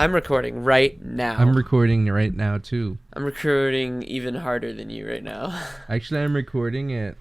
I'm recording right now. I'm recording right now, too. I'm recording even harder than you right now. Actually, I'm recording at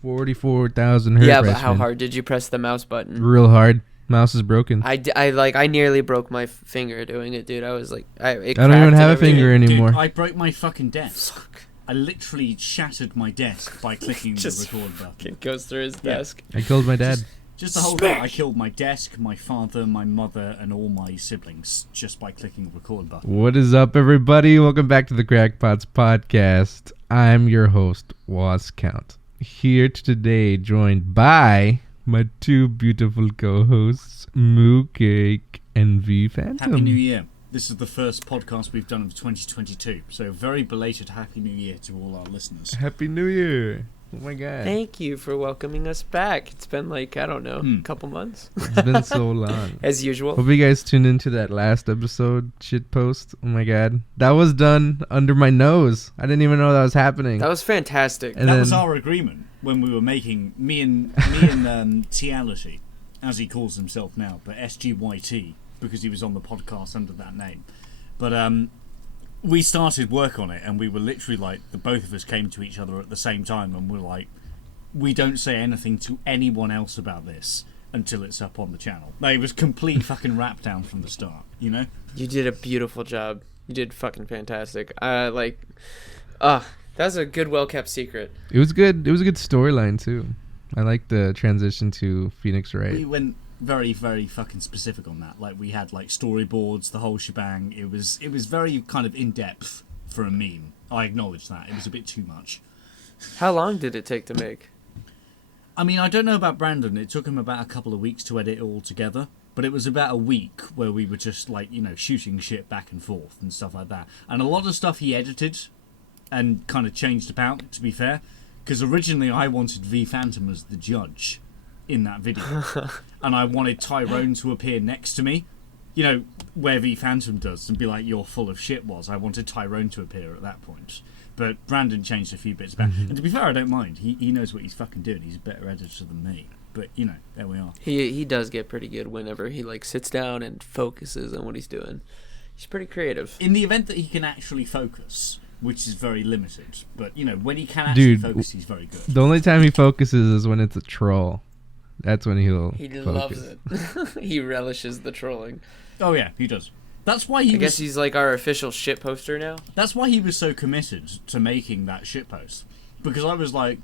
44,000 hertz. Yeah, but how hard did you press the mouse button? Real hard. Mouse is broken. I nearly broke my finger doing it, dude. I was like, I don't even have a finger anymore. Dude, I broke my fucking desk. I literally shattered my desk by clicking the record button. It goes through his desk. I killed my dad. Just the whole thing. I killed my desk, my father, my mother, and all my siblings just by clicking the record button. What is up, everybody? Welcome back to the Krakpots podcast. I'm your host, Woz Count. Here today, joined by my two beautiful co-hosts, Moocake and V Phantom. Happy New Year. This is the first podcast we've done of 2022, so very belated Happy New Year to all our listeners. Happy New Year. Oh my god. Thank you for welcoming us back. It's been like, I don't know, a couple months. It's been so long. As usual. Hope you guys tuned into that last episode shit post. Oh my god. That was done under my nose. I didn't even know that was happening. That was fantastic. And that was our agreement when we were making me and Tiality, as he calls himself now, but SGYT, because he was on the podcast under that name. But we started work on it, and we were literally like, the both of us came to each other at the same time, and we're like, we don't say anything to anyone else about this until it's up on the channel. Like, it was complete fucking rap down from the start, you know? You did a beautiful job. You did fucking fantastic. That was a good, well-kept secret. It was good. It was a good storyline, too. I like the transition to Phoenix Wright. We went very, very fucking specific on that. Like, we had like storyboards, the whole shebang. It was very kind of in depth for a meme. I acknowledge that it was a bit too much. How long did it take to make? I mean, I don't know about Brandon. It took him about a couple of weeks to edit it all together, but it was about a week where we were just like, you know, shooting shit back and forth and stuff like that. And a lot of stuff he edited and kind of changed about, to be fair, because originally I wanted V Phantom as the judge in that video, and I wanted Tyrone to appear next to me, you know, where V Phantom does, and be like, "You're full of shit." I wanted Tyrone to appear at that point, but Brandon changed a few bits back. And to be fair, I don't mind. He knows what he's fucking doing. He's a better editor than me. But you know, there we are. He does get pretty good whenever he like sits down and focuses on what he's doing. He's pretty creative. In the event that he can actually focus, which is very limited, but you know, when he can actually focus, he's very good. The only time he focuses is when it's a troll. That's when he focus. Loves it. He relishes the trolling. Oh yeah, he does. That's why I guess he's like our official shit poster now. That's why he was so committed to making that shit post. Because I was like,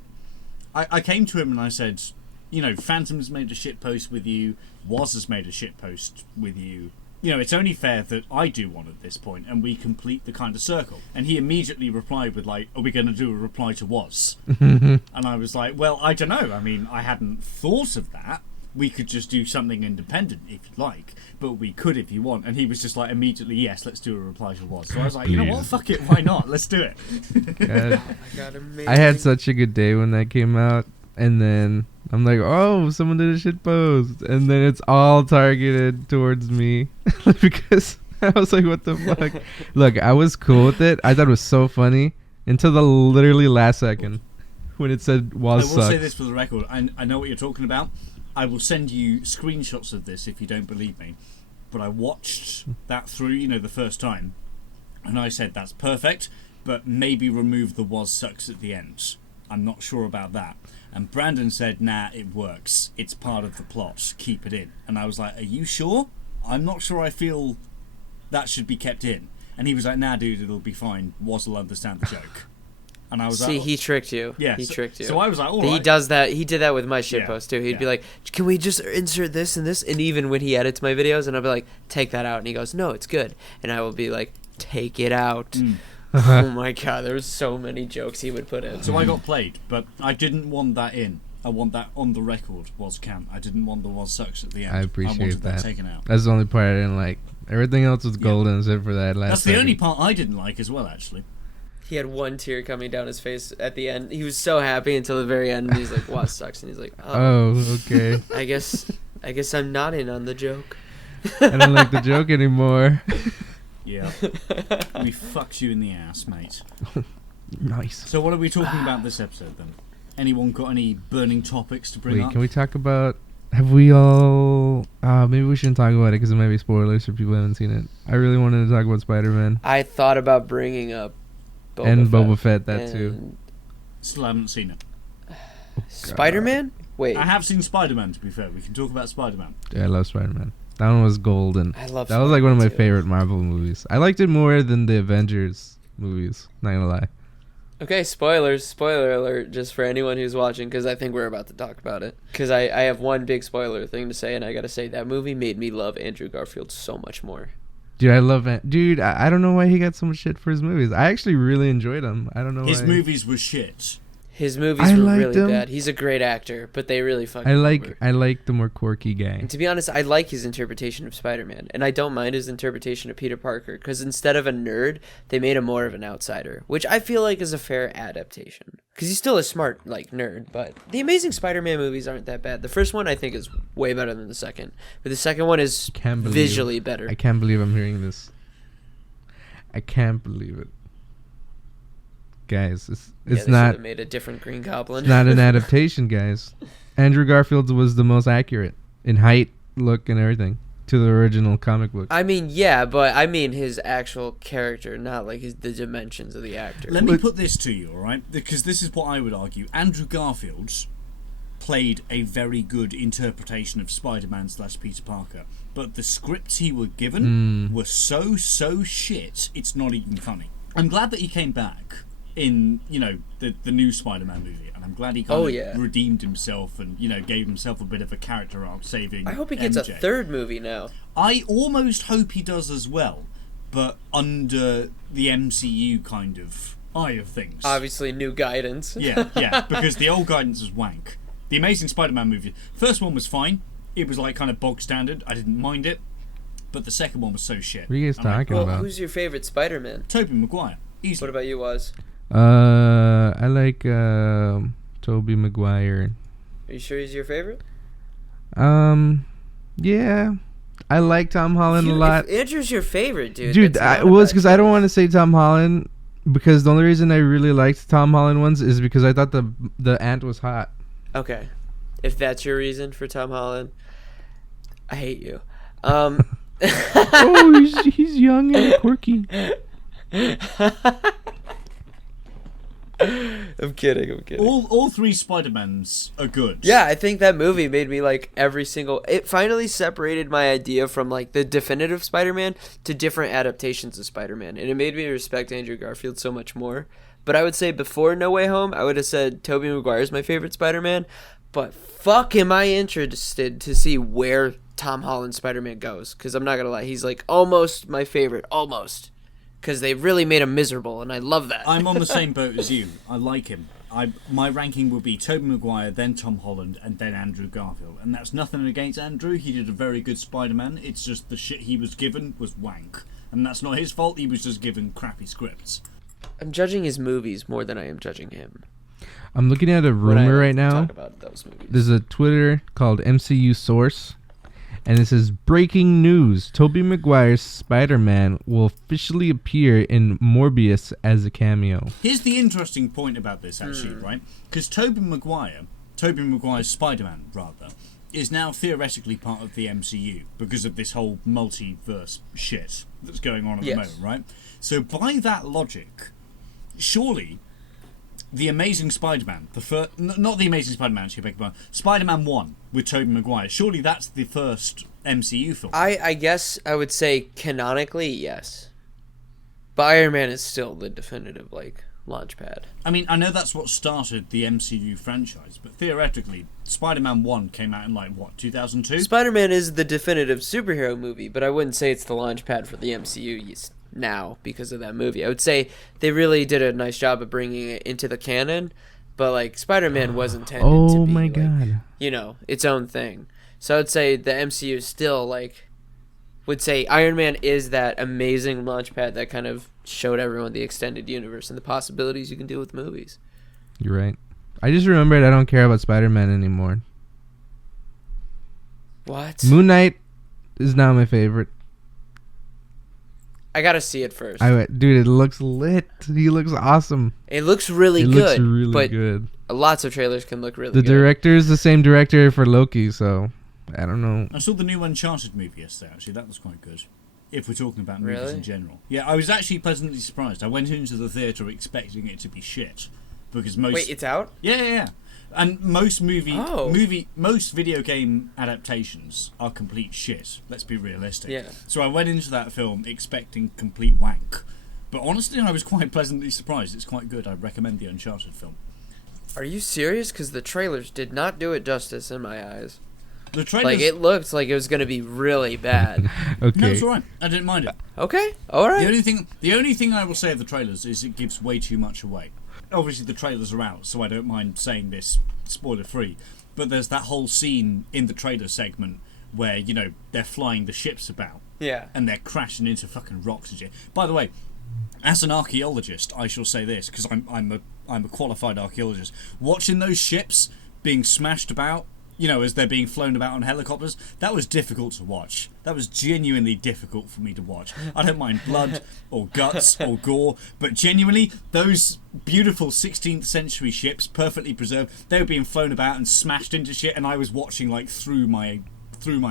I came to him and I said, you know, Phantom's made a shit post with you, Woz has made a shit post with you. You know, it's only fair that I do one at this point and we complete the kind of circle. And he immediately replied with like, are we going to do a reply to Woz? And I was like, well, I don't know. I mean, I hadn't thought of that. We could just do something independent if you like, but we could if you want. And he was just like, immediately, yes, let's do a reply to Woz. So I was like, you know what, fuck it, why not? Let's do it. Oh my God, I had such a good day when that came out. And then I'm like, oh, someone did a shit post. And then it's all targeted towards me. Because I was like, what the fuck? Look, I was cool with it. I thought it was so funny until the literally last second when it said Woz sucks. I will say this for the record. I know what you're talking about. I will send you screenshots of this if you don't believe me. But I watched that through, you know, the first time. And I said, that's perfect. But maybe remove the Woz sucks at the end. I'm not sure about that. And Brandon said, nah, it works. It's part of the plot. Keep it in. And I was like, are you sure? I'm not sure I feel that should be kept in. And he was like, nah, dude, it'll be fine. Woz will understand the joke. And I was like... See, he tricked you. Yeah. He tricked you. So I was like, all right. He does that. He did that with my shitpost, too. He'd be like, can we just insert this and this? And even when he edits my videos, and I'll be like, take that out. And he goes, no, it's good. And I will be like, take it out. Oh my God, there was so many jokes he would put in. So I got played, but I didn't want that in. I want that on the record, Woz Count. I didn't want the Woz sucks at the end. I appreciate that taken out. That's the only part I didn't like. Everything else was golden except for that last That's the only part I didn't like as well, actually. He had one tear coming down his face at the end. He was so happy until the very end, and he's like, Woz sucks. And he's like, oh okay. I guess I'm not in on the joke. I don't like the joke anymore. Yeah. We fucked you in the ass, mate. Nice. So what are we talking about this episode, then? Anyone got any burning topics to bring up? Can we talk about Have we all... maybe we shouldn't talk about it because it might be spoilers for people who haven't seen it. I really wanted to talk about Spider-Man. I thought about bringing up Boba Fett, that too. Still haven't seen it. Spider-Man? Wait. I have seen Spider-Man, to be fair. We can talk about Spider-Man. Yeah, I love Spider-Man. That one was golden. I love that was like one of my favorite Marvel movies. I liked it more than the Avengers movies, not gonna lie. Okay, spoilers. Spoiler alert, just for anyone who's watching, because I think we're about to talk about it. Because I have one big spoiler thing to say, and I gotta say, that movie made me love Andrew Garfield so much more. Dude, I love it. Dude, I don't know why he got so much shit for his movies. I actually really enjoyed them. I don't know His why. movies were shit. His movies were really bad. He's a great actor, but they really fucking I like the more quirky guy. And to be honest, I like his interpretation of Spider-Man, and I don't mind his interpretation of Peter Parker, because instead of a nerd, they made him more of an outsider, which I feel like is a fair adaptation. Because he's still a smart, nerd, but the Amazing Spider-Man movies aren't that bad. The first one, I think, is way better than the second, but the second one is visually better. I can't believe I'm hearing this. I can't believe it. Guys, it's not made a different Green Goblin. It's not an adaptation, guys. Andrew Garfield was the most accurate in height, look, and everything to the original comic book. I mean, yeah, but I mean his actual character, not like the dimensions of the actor. Let me put this to you, all right? Because this is what I would argue. Andrew Garfield played a very good interpretation of Spider-Man / Peter Parker, but the scripts he was given were so shit, it's not even funny. I'm glad that he came back in, the new Spider-Man movie, and I'm glad he kind of redeemed himself and, gave himself a bit of a character arc, saving I hope he gets MJ. a third movie now. I almost hope he does as well, but under the MCU kind of eye of things. Obviously, new guidance. yeah, because the old guidance was wank. The Amazing Spider-Man movie, first one was fine. It was kind of bog standard. I didn't mind it, but the second one was so shit. What are you guys talking about? Who's your favorite Spider-Man? Tobey Maguire. Easily. What about you, Woz? I like Tobey Maguire. Are you sure he's your favorite? Yeah. I like Tom Holland a lot. If Andrew's your favorite, dude. Dude, because I don't want to say Tom Holland, because the only reason I really liked Tom Holland ones is because I thought the ant was hot. Okay. If that's your reason for Tom Holland, I hate you. Oh, he's young and quirky. I'm kidding. All three Spider-Mans are good. Yeah, I think that movie made me like every single... It finally separated my idea from like the definitive Spider-Man to different adaptations of Spider-Man. And it made me respect Andrew Garfield so much more. But I would say before No Way Home, I would have said Tobey Maguire is my favorite Spider-Man. But fuck am I interested to see where Tom Holland's Spider-Man goes. Because I'm not going to lie, he's like almost my favorite. Almost. Because they really made him miserable, and I love that. I'm on the same boat as you. I like him. My ranking would be Tobey Maguire, then Tom Holland, and then Andrew Garfield. And that's nothing against Andrew. He did a very good Spider-Man. It's just the shit he was given was wank. And that's not his fault. He was just given crappy scripts. I'm judging his movies more than I am judging him. I'm looking at a rumor right now. Talk about those movies. There's a Twitter called MCU Source. And it says, breaking news, Tobey Maguire's Spider-Man will officially appear in Morbius as a cameo. Here's the interesting point about this, actually, right? Because Tobey Maguire's Spider-Man, rather, is now theoretically part of the MCU because of this whole multiverse shit that's going on at the moment, right? So by that logic, surely the Amazing Spider-Man, not the Amazing Spider-Man, actually, I beg your pardon, Spider-Man 1 with Tobey Maguire, surely that's the first MCU film. I guess I would say canonically, yes. But Iron Man is still the definitive, launch pad. I mean, I know that's what started the MCU franchise, but theoretically, Spider-Man 1 came out in, 2002? Spider-Man is the definitive superhero movie, but I wouldn't say it's the launch pad for the MCU now because of that movie. I would say they really did a nice job of bringing it into the canon, but Spider-Man was intended to be God, its own thing. So I would say the MCU still would say Iron Man is that amazing launch pad that kind of showed everyone the extended universe and the possibilities you can do with movies. You're right. I just remembered I don't care about Spider-Man anymore. What? Moon Knight is now my favorite. I gotta see it first. Dude, it looks lit. He looks awesome. It looks really good. It looks really good. Lots of trailers can look really good. The director is the same director for Loki, so I don't know. I saw the new Uncharted movie yesterday, actually. That was quite good. If we're talking about movies Really? in general. Yeah, I was actually pleasantly surprised. I went into the theatre expecting it to be shit. Because most... Wait, it's out? Yeah. And most Oh. most video game adaptations are complete shit. Let's be realistic. Yeah. So I went into that film expecting complete wank. But honestly, I was quite pleasantly surprised. It's quite good. I recommend the Uncharted film. Are you serious? Because the trailers did not do it justice in my eyes. The trailers... Like, it looked like it was going to be really bad. Okay. No, it's alright. I didn't mind it. Okay, alright. The only thing I will say of the trailers is it gives way too much away. Obviously the trailers are out, so I don't mind saying this spoiler free. But there's that whole scene in the trailer segment where, you know, they're flying the ships about. Yeah. And they're crashing into fucking rocks and shit. By the way, as an archaeologist, I shall say this, because I'm a qualified archaeologist. Watching those ships being smashed about, you know, as they're being flown about on helicopters, that was difficult to watch. That was genuinely difficult for me to watch. I don't mind blood or guts or gore, but genuinely, those beautiful 16th century ships, perfectly preserved, they were being flown about and smashed into shit, and I was watching, like, through my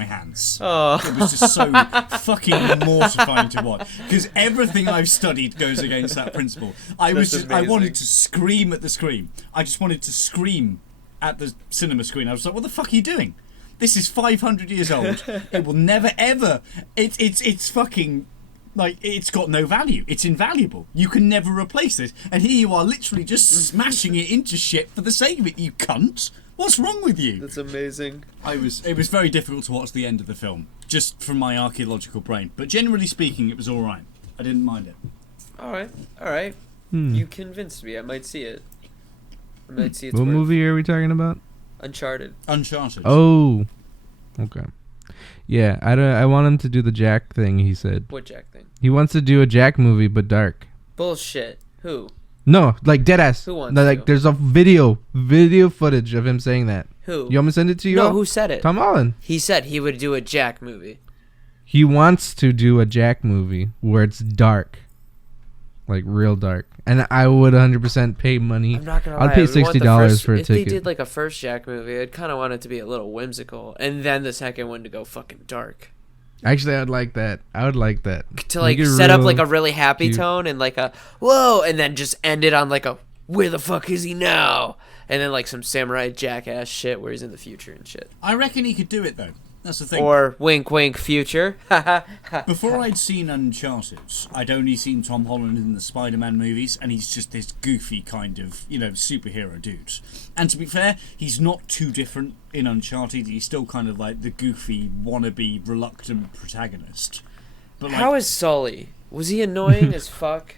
hands. Oh. It was just so fucking mortifying to watch, because everything I've studied goes against that principle. I wanted to scream at the screen. I just wanted to scream at the cinema screen. I was like, what the fuck are you doing? This is 500 years old. It will never ever... It's fucking... Like, it's got no value. It's invaluable. You can never replace this. And here you are literally just smashing it into shit for the sake of it, you cunt. What's wrong with you? That's amazing. It was very difficult to watch the end of the film, just from my archaeological brain. But generally speaking, it was alright. I didn't mind it. Alright. You convinced me. I might see it. What movie are we talking about? Uncharted. Oh, okay. Yeah, I want him to do the Jack thing. He said. What Jack thing? He wants to do a Jack movie, but dark. Bullshit. Who? No, like deadass. Who wants like, to? there's a video footage of him saying that. Who? You want me to send it to you? No, all? who said it? Tom Holland. He said he would do a Jack movie. He wants to do a Jack movie where it's dark. Like real dark. And I would 100% pay money. I'm not gonna lie. I'd pay $60 for a ticket. If they did like a first Jack movie, I'd kind of want it to be a little whimsical, and then the second one to go fucking dark. Actually, I'd like that. I would like that. To like set up like a really happy tone and like a whoa, and then just end it on like a where the fuck is he now? And then like some samurai jackass shit where he's in the future and shit. I reckon he could do it though. That's the thing. Or wink wink future. Before I'd seen Uncharted, I'd only seen Tom Holland in the Spiderman movies, and he's just this goofy kind of, you know, superhero dude. And to be fair, he's not too different in Uncharted. He's still kind of like the goofy, wannabe, reluctant protagonist. But like, How is Sully? Was he annoying as fuck?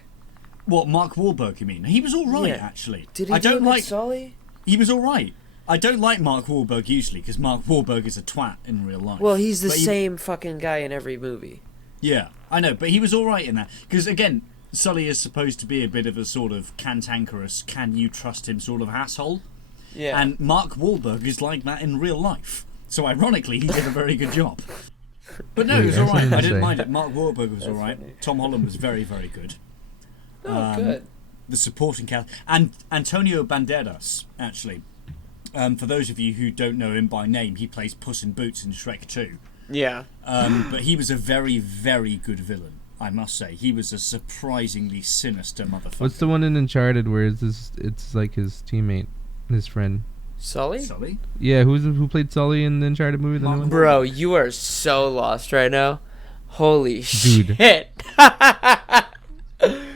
What, Mark Wahlberg, you mean? He was alright, Yeah. actually. Did he I don't like Sully? He was alright. I don't like Mark Wahlberg usually, because Mark Wahlberg is a twat in real life. Well, he's the But same fucking guy in every movie. Yeah, I know, but he was alright in that. Because, again, Sully is supposed to be a bit of a sort of cantankerous, can you trust him sort of asshole. Yeah. And Mark Wahlberg is like that in real life. So, ironically, he did a very good job. But no, it was alright. I didn't mind it. Mark Wahlberg was alright. Tom Holland was very, very good. Oh, good. The supporting cast. And Antonio Banderas, actually. For those of you who don't know him by name, he plays Puss in Boots in Shrek 2. Yeah. But he was a very, very good villain, I must say. He was a surprisingly sinister motherfucker. What's the one in Uncharted where it's like his teammate, his friend? Sully? Sully? Yeah, who played Sully in the Uncharted movie? The new one? Bro, you are so lost right now. Holy Dude. shit. I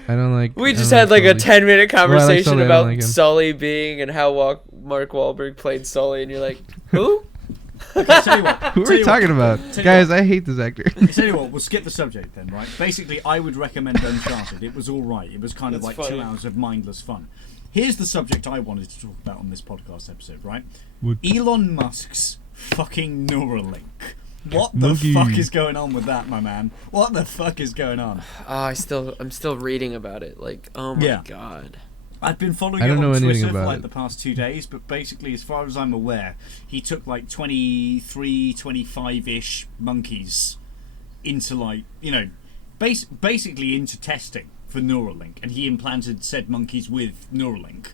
don't like. We I just don't had like a Sully. 10-minute conversation Sully, I don't about like him. Sully being and how Mark Wahlberg played Sully, and you're like, who? Okay, tell you what. Who are we talking about? Guys, I hate this actor. Tell you what, we'll skip the subject then, right? Basically, I would recommend Uncharted. It was alright. It was kind of That's like funny. 2 hours of mindless fun. Here's the subject I wanted to talk about on this podcast episode, right? What? Elon Musk's fucking Neuralink. What the Monkey. fuck is going on with that, my man? What the fuck is going on? I'm still reading about it. Like, oh my Yeah. god. I've been following I it don't know on anything Twitter for about like it. the past 2 days, but basically, as far as I'm aware, he took like 23, 25-ish monkeys into like, you know, basically into testing for Neuralink, and he implanted said monkeys with Neuralink.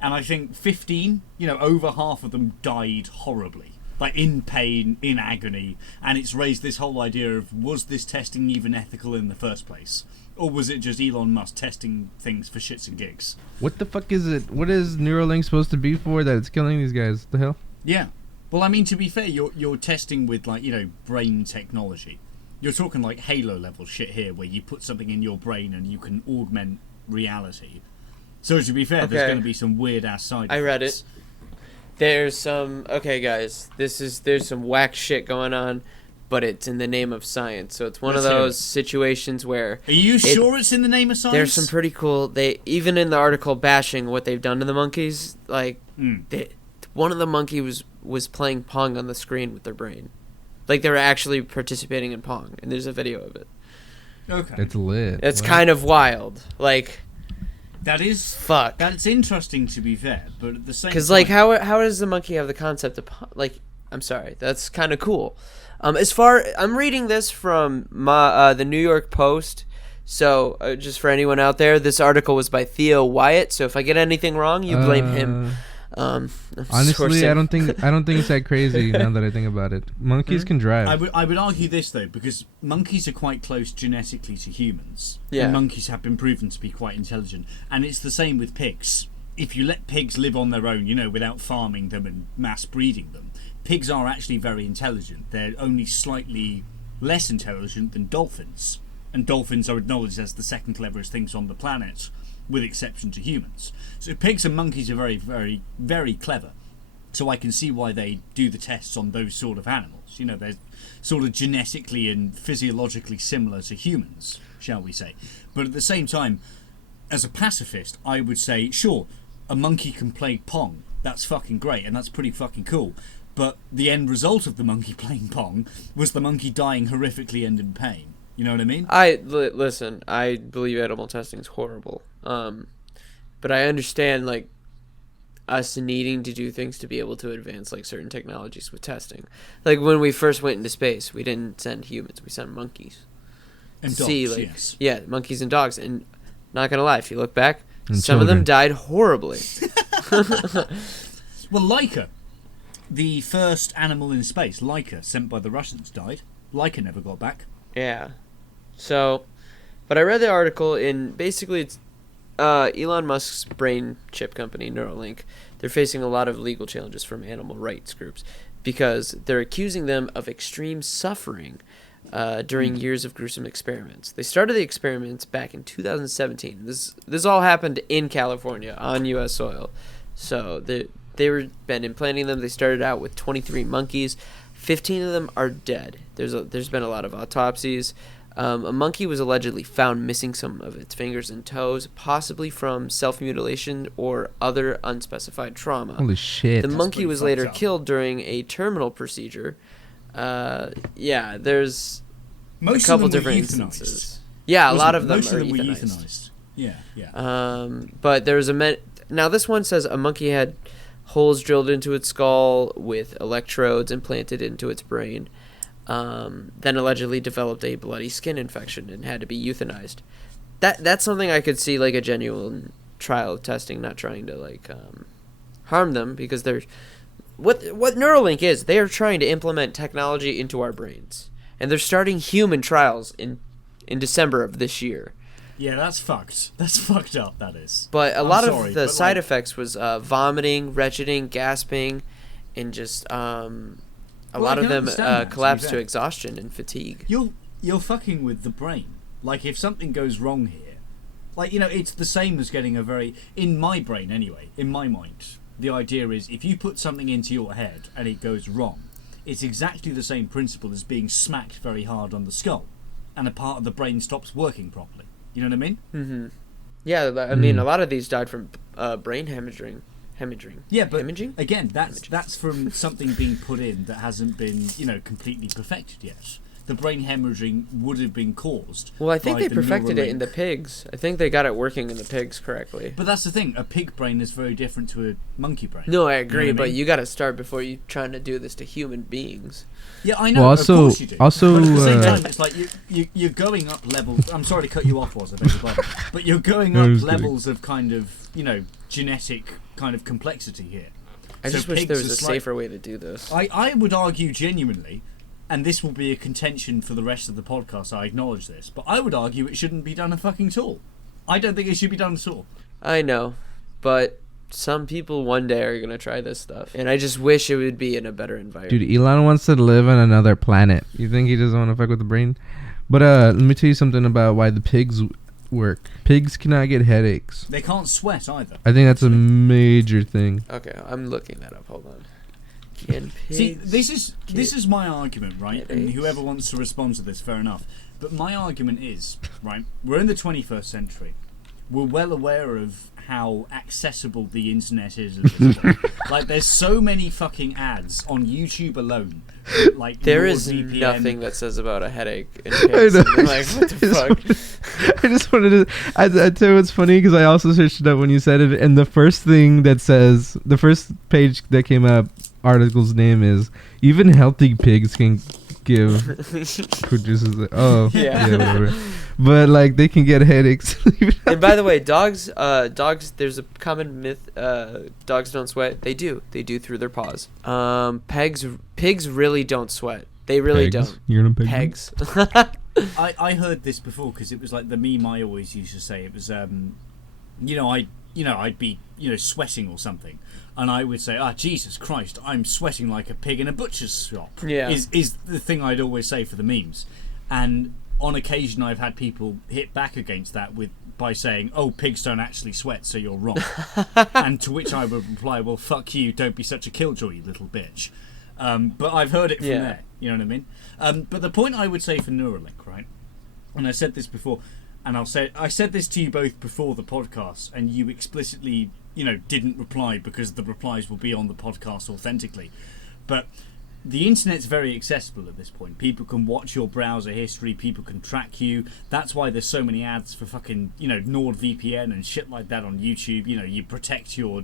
And I think 15, you know, over half of them died horribly. like in pain, in agony, and it's raised this whole idea of, was this testing even ethical in the first place? Or was it just Elon Musk testing things for shits and gigs? What the fuck is it? What is Neuralink supposed to be for that it's killing these guys? The hell? Yeah. Well, I mean, to be fair, you're testing with, like, you know, brain technology. You're talking like Halo level shit here, where you put something in your brain and you can augment reality. So to be fair, there's going to be some weird ass side effects. I read it. There's some guys. There's some whack shit going on, but it's in the name of science. So it's one of those situations where. Are you sure it's in the name of science? There's some pretty cool. They even in the article bashing what they've done to the monkeys. Like one of the monkeys was playing Pong on the screen with their brain, like they were actually participating in Pong, and there's a video of it. Okay, it's lit. It's kind of wild, like. That is fuck. That's interesting, to be fair, but at the same time, because like how does the monkey have the concept of like? I'm sorry, that's kind of cool. I'm reading this from the New York Post, so just for anyone out there, this article was by Theo Wyatt. So if I get anything wrong, you blame him. Honestly, I don't think it's that crazy now that I think about it. Monkeys can drive. I would argue this though, because monkeys are quite close genetically to humans. Yeah. And monkeys have been proven to be quite intelligent, and it's the same with pigs. If you let pigs live on their own, you know, without farming them and mass breeding them, pigs are actually very intelligent. They're only slightly less intelligent than dolphins, and dolphins are acknowledged as the second cleverest things on the planet, with exception to humans. So pigs and monkeys are very, very, very clever. So I can see why they do the tests on those sort of animals. You know, they're sort of genetically and physiologically similar to humans, shall we say. But at the same time, as a pacifist, I would say, sure, a monkey can play Pong. That's fucking great, and that's pretty fucking cool. But the end result of the monkey playing Pong was the monkey dying horrifically and in pain. You know what I mean? Listen, I believe animal testing is horrible. But I understand, like, us needing to do things to be able to advance, like, certain technologies with testing. Like, when we first went into space, we didn't send humans, we sent monkeys. And dogs, yes. Yeah, monkeys and dogs. And not gonna lie, if you look back, some of them died horribly. Well, Laika, the first animal in space, Laika, sent by the Russians, died. Laika never got back. Yeah. So, but I read the article, and basically it's Elon Musk's brain chip company, Neuralink. They're facing a lot of legal challenges from animal rights groups because they're accusing them of extreme suffering during years of gruesome experiments. They started the experiments back in 2017. This all happened in California on U.S. soil. So they've been implanting them. They started out with 23 monkeys. 15 of them are dead. There's been a lot of autopsies. A monkey was allegedly found missing some of its fingers and toes, possibly from self-mutilation or other unspecified trauma. Holy shit. The monkey was later killed during a terminal procedure. Yeah, there's a couple different instances. Yeah, a lot of them are euthanized. Yeah. But there was now this one says a monkey had holes drilled into its skull with electrodes implanted into its brain. Then allegedly developed a bloody skin infection and had to be euthanized. That's something I could see, like a genuine trial of testing, not trying to like harm them, because they're what Neuralink is. They are trying to implement technology into our brains, and they're starting human trials in December of this year. Yeah, that's fucked. That's fucked up. That is. But a lot of the side effects was vomiting, retching, gasping, and just a lot of them collapse to exhaustion and fatigue. You're fucking with the brain. Like, if something goes wrong here, like, you know, it's the same as getting in my brain anyway, in my mind, the idea is if you put something into your head and it goes wrong, it's exactly the same principle as being smacked very hard on the skull, and a part of the brain stops working properly. You know what I mean? Mm-hmm. Yeah, I mean, a lot of these died from brain hemorrhaging. Yeah, but hemorrhaging? Again, that's from something being put in that hasn't been, you know, completely perfected yet. The brain hemorrhaging would have been caused. Well, I think they perfected it in the pigs. I think they got it working in the pigs correctly. But that's the thing. A pig brain is very different to a monkey brain. No, I agree, but you got to start before you trying to do this to human beings. Yeah, I know. Well, of course you do. Also, but at the same time, it's like you're going up levels. I'm sorry to cut you off, Woz, I beg your pardon. But you're going up levels of kind of, you know, genetic kind of complexity here. I just wish there was a safer way to do this. I would argue genuinely, and this will be a contention for the rest of the podcast, I acknowledge this, but I would argue it shouldn't be done a fucking at all. I don't think it should be done at all. I know, but some people one day are going to try this stuff, and I just wish it would be in a better environment. Dude, Elon wants to live on another planet. You think he doesn't want to fuck with the brain? But let me tell you something about why the pigs work. Pigs cannot get headaches. They can't sweat either. I think that's a major thing. Okay, I'm looking that up. Hold on. Can pigs See, this is my argument, right? headaches? And whoever wants to respond to this, fair enough. But my argument is, right, we're in the 21st century. We're well aware of how accessible the internet is at this point. Like, there's so many fucking ads on YouTube alone. Like, there is NordVPN. nothing that says about a headache in pigs. I'm like, what the fuck? I just wanted to. I tell you what's funny because I also searched it up when you said it, and the first thing that says, the first page that came up, article's name is even healthy pigs can give produces. Yeah, whatever. But like they can get headaches. And by the way, dogs. There's a common myth. Dogs don't sweat. They do. They do through their paws. Pigs really don't sweat. They really don't. You're gonna pig Pegs. I heard this before because it was like the meme I always used to say. It was I'd be sweating or something, and I would say, Jesus Christ, I'm sweating like a pig in a butcher's shop. Yeah, is the thing I'd always say for the memes, and on occasion I've had people hit back against that by saying, oh, pigs don't actually sweat, so you're wrong. And to which I would reply, well, fuck you, don't be such a killjoy, you little bitch. But I've heard it from there, you know what I mean? But the point I would say for Neuralink, right, and I said this before, and I said this to you both before the podcast, and you explicitly, didn't reply because the replies will be on the podcast authentically. But the internet's very accessible at this point. People can watch your browser history. People can track you. That's why there's so many ads for fucking, NordVPN and shit like that on YouTube. You protect your,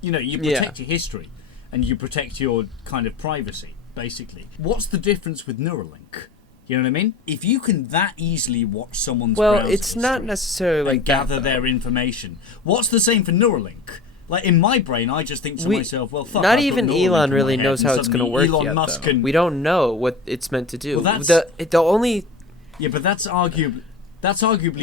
your history, and you protect your kind of privacy, basically. What's the difference with Neuralink? You know what I mean? If you can that easily watch someone's browser it's not necessarily like gather their information. What's the same for Neuralink? Like, in my brain, I just think to myself, well, fuck. Not even Elon really knows how it's going to work Elon Musk yet, We don't know what it's meant to do. Well, the only... Yeah, but that's arguably...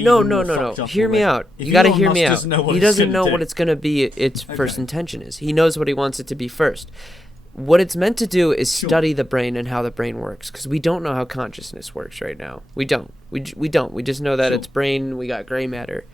No. Hear me out. You got to hear me out. He doesn't know what it's going to be. Its first intention is. He knows what he wants it to be first. What it's meant to do is study the brain and how the brain works, because we don't know how consciousness works right now. We don't. We don't. We just know that it's brain. We got gray matter.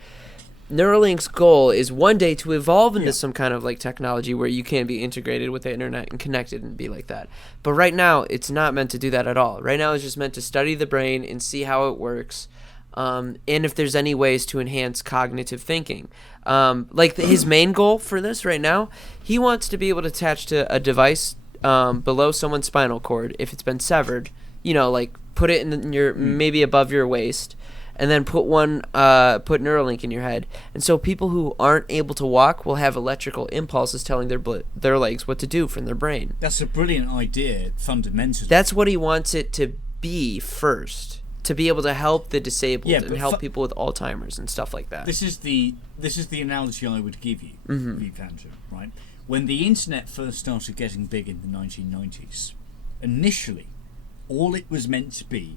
Neuralink's goal is one day to evolve into some kind of like technology where you can be integrated with the internet and connected and be like that. But right now, it's not meant to do that at all. Right now, it's just meant to study the brain and see how it works, and if there's any ways to enhance cognitive thinking. His main goal for this right now, he wants to be able to attach to a device below someone's spinal cord if it's been severed. Put it in your maybe above your waist. And then put Neuralink in your head, and so people who aren't able to walk will have electrical impulses telling their legs what to do from their brain. That's a brilliant idea, fundamentally. That's what he wants it to be first, to be able to help the disabled and help people with Alzheimer's and stuff like that. This is the analogy I would give you, Vipandra, right? When the internet first started getting big in the 1990s, initially, all it was meant to be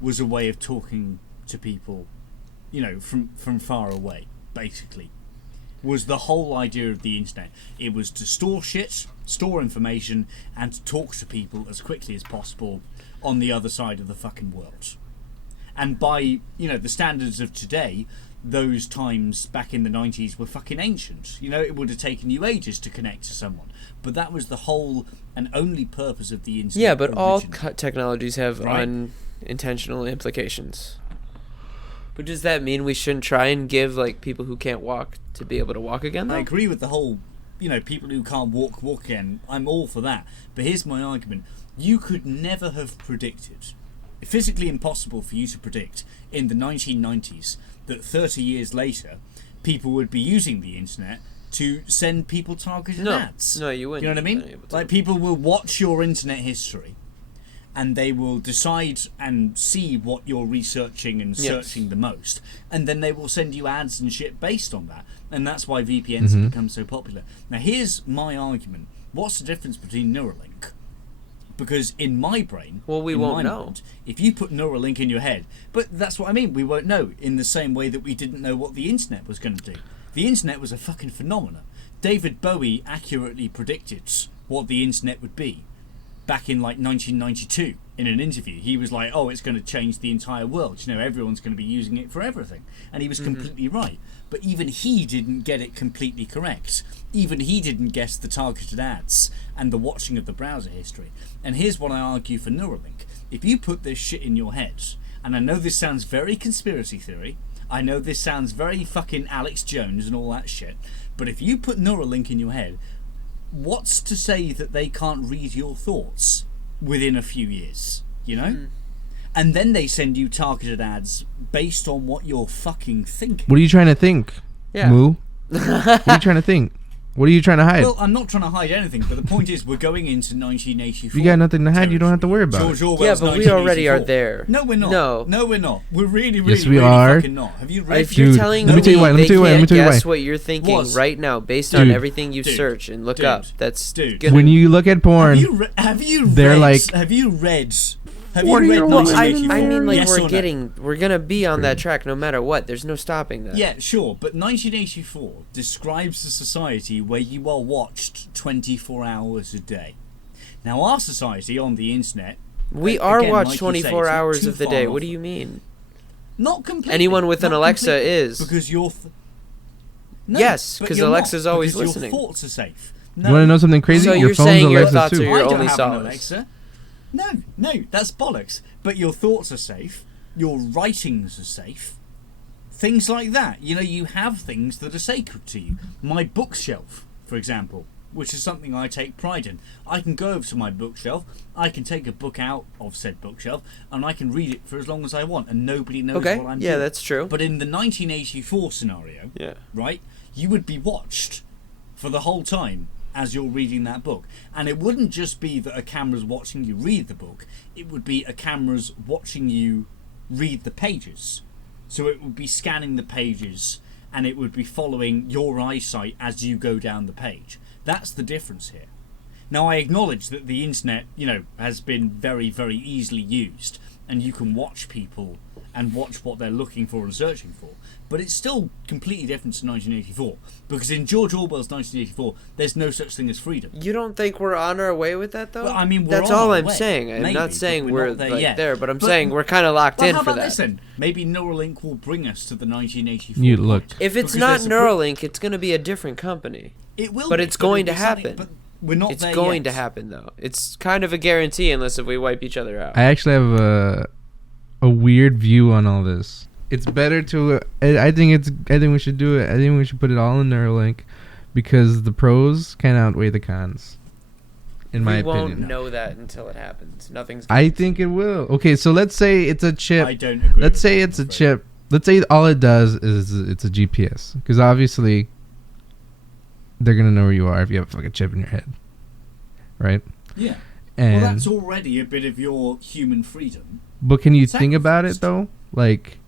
was a way of talking to people, from far away, basically, was the whole idea of the internet. It was to store shit, store information, and to talk to people as quickly as possible on the other side of the fucking world. And by, the standards of today, those times back in the 90s were fucking ancient. It would have taken you ages to connect to someone. But that was the whole and only purpose of the internet. Yeah, but all technologies have unintentional implications. But does that mean we shouldn't try and give people who can't walk to be able to walk again, though? I agree with the whole, people who can't walk again. I'm all for that. But here's my argument. You could never have predicted, physically impossible for you to predict, in the 1990s that 30 years later people would be using the internet to send people targeted ads. No, you wouldn't. You know what I mean? People will watch your internet history, and they will decide and see what you're researching and searching the most, and then they will send you ads and shit based on that. And that's why VPNs have become so popular. Now, here's my argument what's the difference between Neuralink? Because in my brain, we won't know. Mind, if you put Neuralink in your head, but that's what I mean, we won't know, in the same way that we didn't know what the internet was going to do. The internet was a fucking phenomenon. David Bowie accurately predicted what the internet would be back in like 1992 in an interview. He was like, oh, it's going to change the entire world. You know, everyone's going to be using it for everything. And he was completely right. But even he didn't get it completely correct. Even he didn't guess the targeted ads and the watching of the browser history. And here's what I argue for Neuralink. If you put this shit in your head, and I know this sounds very conspiracy theory, I know this sounds very fucking Alex Jones and all that shit, but if you put Neuralink in your head, what's to say that they can't read your thoughts within a few years, you know? And then they send you targeted ads based on what you're fucking thinking. What are you trying to think, Moo? What are you trying to think? What are you trying to hide? Well, I'm not trying to hide anything, but the point is we're going into 1984. You got nothing to hide, you don't have to worry about George it. Orwell's Yeah, but we already are there. No, we're not. No, we're not. We're really, yes, we really are. fucking not. Have you read If you're telling me they can't guess what you're thinking right now based on everything you search and look up, that's dude. When you look at porn, have you they're read, like, have you read I mean, like yes we're gonna be on that track no matter what. There's no stopping that. Yeah, sure, but 1984 describes a society where you are watched 24 hours a day. Now, our society on the internet, we are watched 24 hours of the day. What do you mean? Not completely. Anyone with an Alexa is. Because you're. Yes, because Alexa's always listening. Your thoughts are safe. No. You want to know something crazy? So your phone's Alexa too. Your only have solace. an Alexa. No, that's bollocks. But your thoughts are safe. Your writings are safe. Things like that. You know, you have things that are sacred to you. My bookshelf, for example, which is something I take pride in. I can go over to my bookshelf, I can take a book out of said bookshelf, and I can read it for as long as I want, and nobody knows what I'm doing. Yeah, that's true. But in the 1984 scenario, right, you would be watched for the whole time as you're reading that book. And it wouldn't just be that a camera's watching you read the book, it would be a camera's watching you read the pages. So it would be scanning the pages and it would be following your eyesight as you go down the page. That's the difference here. Now, I acknowledge that the internet, you know, has been very, very easily used, and you can watch people and watch what they're looking for and searching for. But it's still completely different to 1984, because in George Orwell's 1984, there's no such thing as freedom. You don't think we're on our way with that, though? Well, I mean, that's all I'm saying. I'm not saying we're there, but I'm saying we're kind of locked in for that. How about this then? Maybe Neuralink will bring us to the 1984. You look. If it's not Neuralink, it's going to be a different company. It will, but it's going to happen. But we're not there yet. It's going to happen, though. It's kind of a guarantee, unless if we wipe each other out. I actually have a weird view on all this. It's better to. I think we should do it. I think we should put it all in Neuralink, because the pros can outweigh the cons. In my opinion, we won't know that until it happens. Nothing's. I think it will. Okay, so let's say it's a chip. I don't agree. Let's say it's a chip. Let's say all it does is it's a GPS, because obviously they're gonna know where you are if you have a fucking chip in your head, right? Yeah. And well, that's already a bit of your human freedom. But can you think about it though? Like,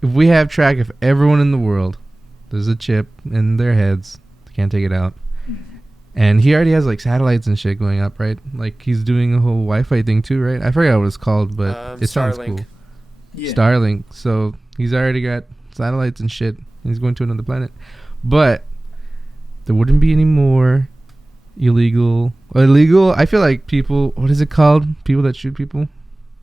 if we have track of everyone in the world, there's a chip in their heads, they can't take it out. And he already has like satellites and shit going up, right? Like, he's doing a whole Wi-Fi thing too, right? I forgot what it's called, but it sounds cool. Yeah. Starlink. So he's already got satellites and shit, and he's going to another planet. But there wouldn't be any more illegal. I feel like people. What is it called? People that shoot people.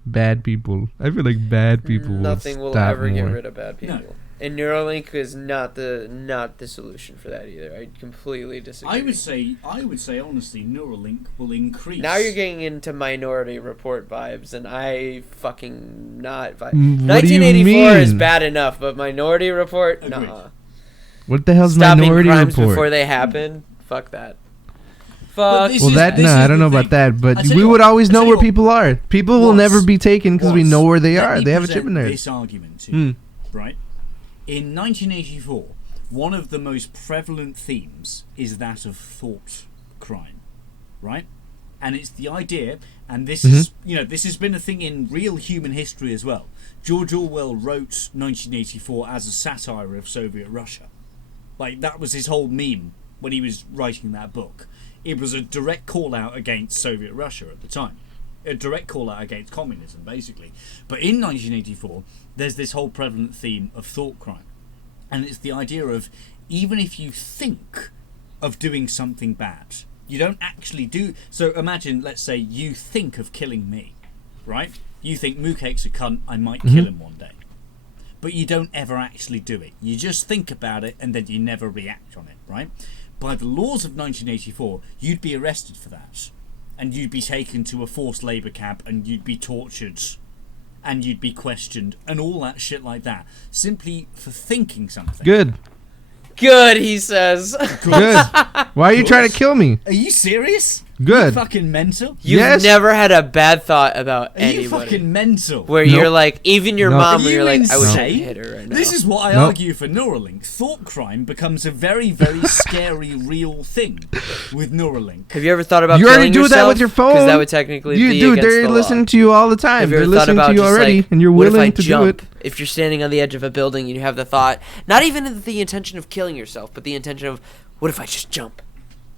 Bad people. I feel like bad people. Nothing will ever get rid of bad people. No. And Neuralink is not the solution for that either. I completely disagree. I would say honestly, Neuralink will increase. Now you're getting into Minority Report vibes, and I fucking not vibe. 1984 is bad enough, but Minority Report, nah. What the hell's Stopping Minority crimes Report? before they happen? Fuck that. Well, I don't know about that, but we would always know where people are. People will never be taken because we know where they are. They have a chip in there. This argument too, right? In 1984, one of the most prevalent themes is that of thought crime, right? And it's the idea, and this is, you know, this has been a thing in real human history as well. George Orwell wrote 1984 as a satire of Soviet Russia. Like, that was his whole meme when he was writing that book. It was a direct call out against Soviet Russia at the time. A direct call out against communism, basically. But in 1984, there's this whole prevalent theme of thought crime. And it's the idea of, even if you think of doing something bad, you don't actually do. So imagine, let's say, you think of killing me, right? You think Moocake's a cunt, I might kill him one day. But you don't ever actually do it. You just think about it and then you never react on it, right? By the laws of 1984, you'd be arrested for that. And you'd be taken to a forced labour camp and you'd be tortured. And you'd be questioned and all that shit like that. Simply for thinking something. Good, he says. Good. Why are you trying to kill me? Are you serious? Good. You fucking mental? You've never had a bad thought about anybody. Are you fucking mental? Where you're like, even your mom, where you're like, insane? I wish I could hit her right now. This is what I argue for Neuralink. Thought crime becomes a very, very scary, real thing with Neuralink. Have you ever thought about you killing already do yourself? that with your phone? Because that would technically be dude, against they're the listening law. to you all the time. Have you They're ever thought listening about to you just already, like, and you're what if I willing to do jump? it. If you're standing on the edge of a building and you have the thought, not even the intention of killing yourself, but the intention of, what if I just jump?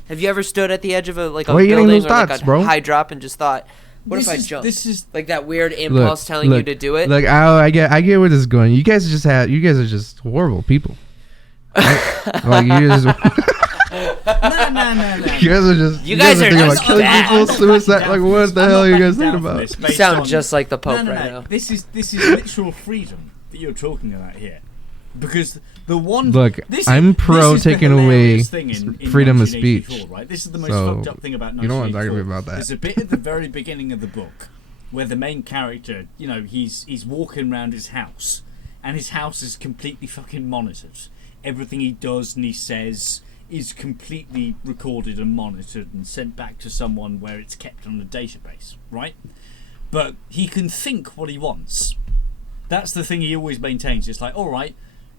Have you ever stood at the edge of a building or like a high drop and just thought, what if I jump? This is like that weird impulse telling you to do it. Look, I get where this is going. You guys are just horrible people. Like you guys. No. You guys are just killing people, suicide. Like what the hell are you guys thinking about? You sound just like the Pope right now. This is literal freedom that you're talking about here, because the one. Look, I'm pro taking away freedom of speech. Right? This is the most fucked up thing about 1984. You don't want to talk to me about that. There's a bit at the very beginning of the book where the main character, he's walking around his house, and his house is completely fucking monitored. Everything he does and he says is completely recorded and monitored and sent back to someone where it's kept on a database, right? But he can think what he wants. That's the thing he always maintains. It's like, all right,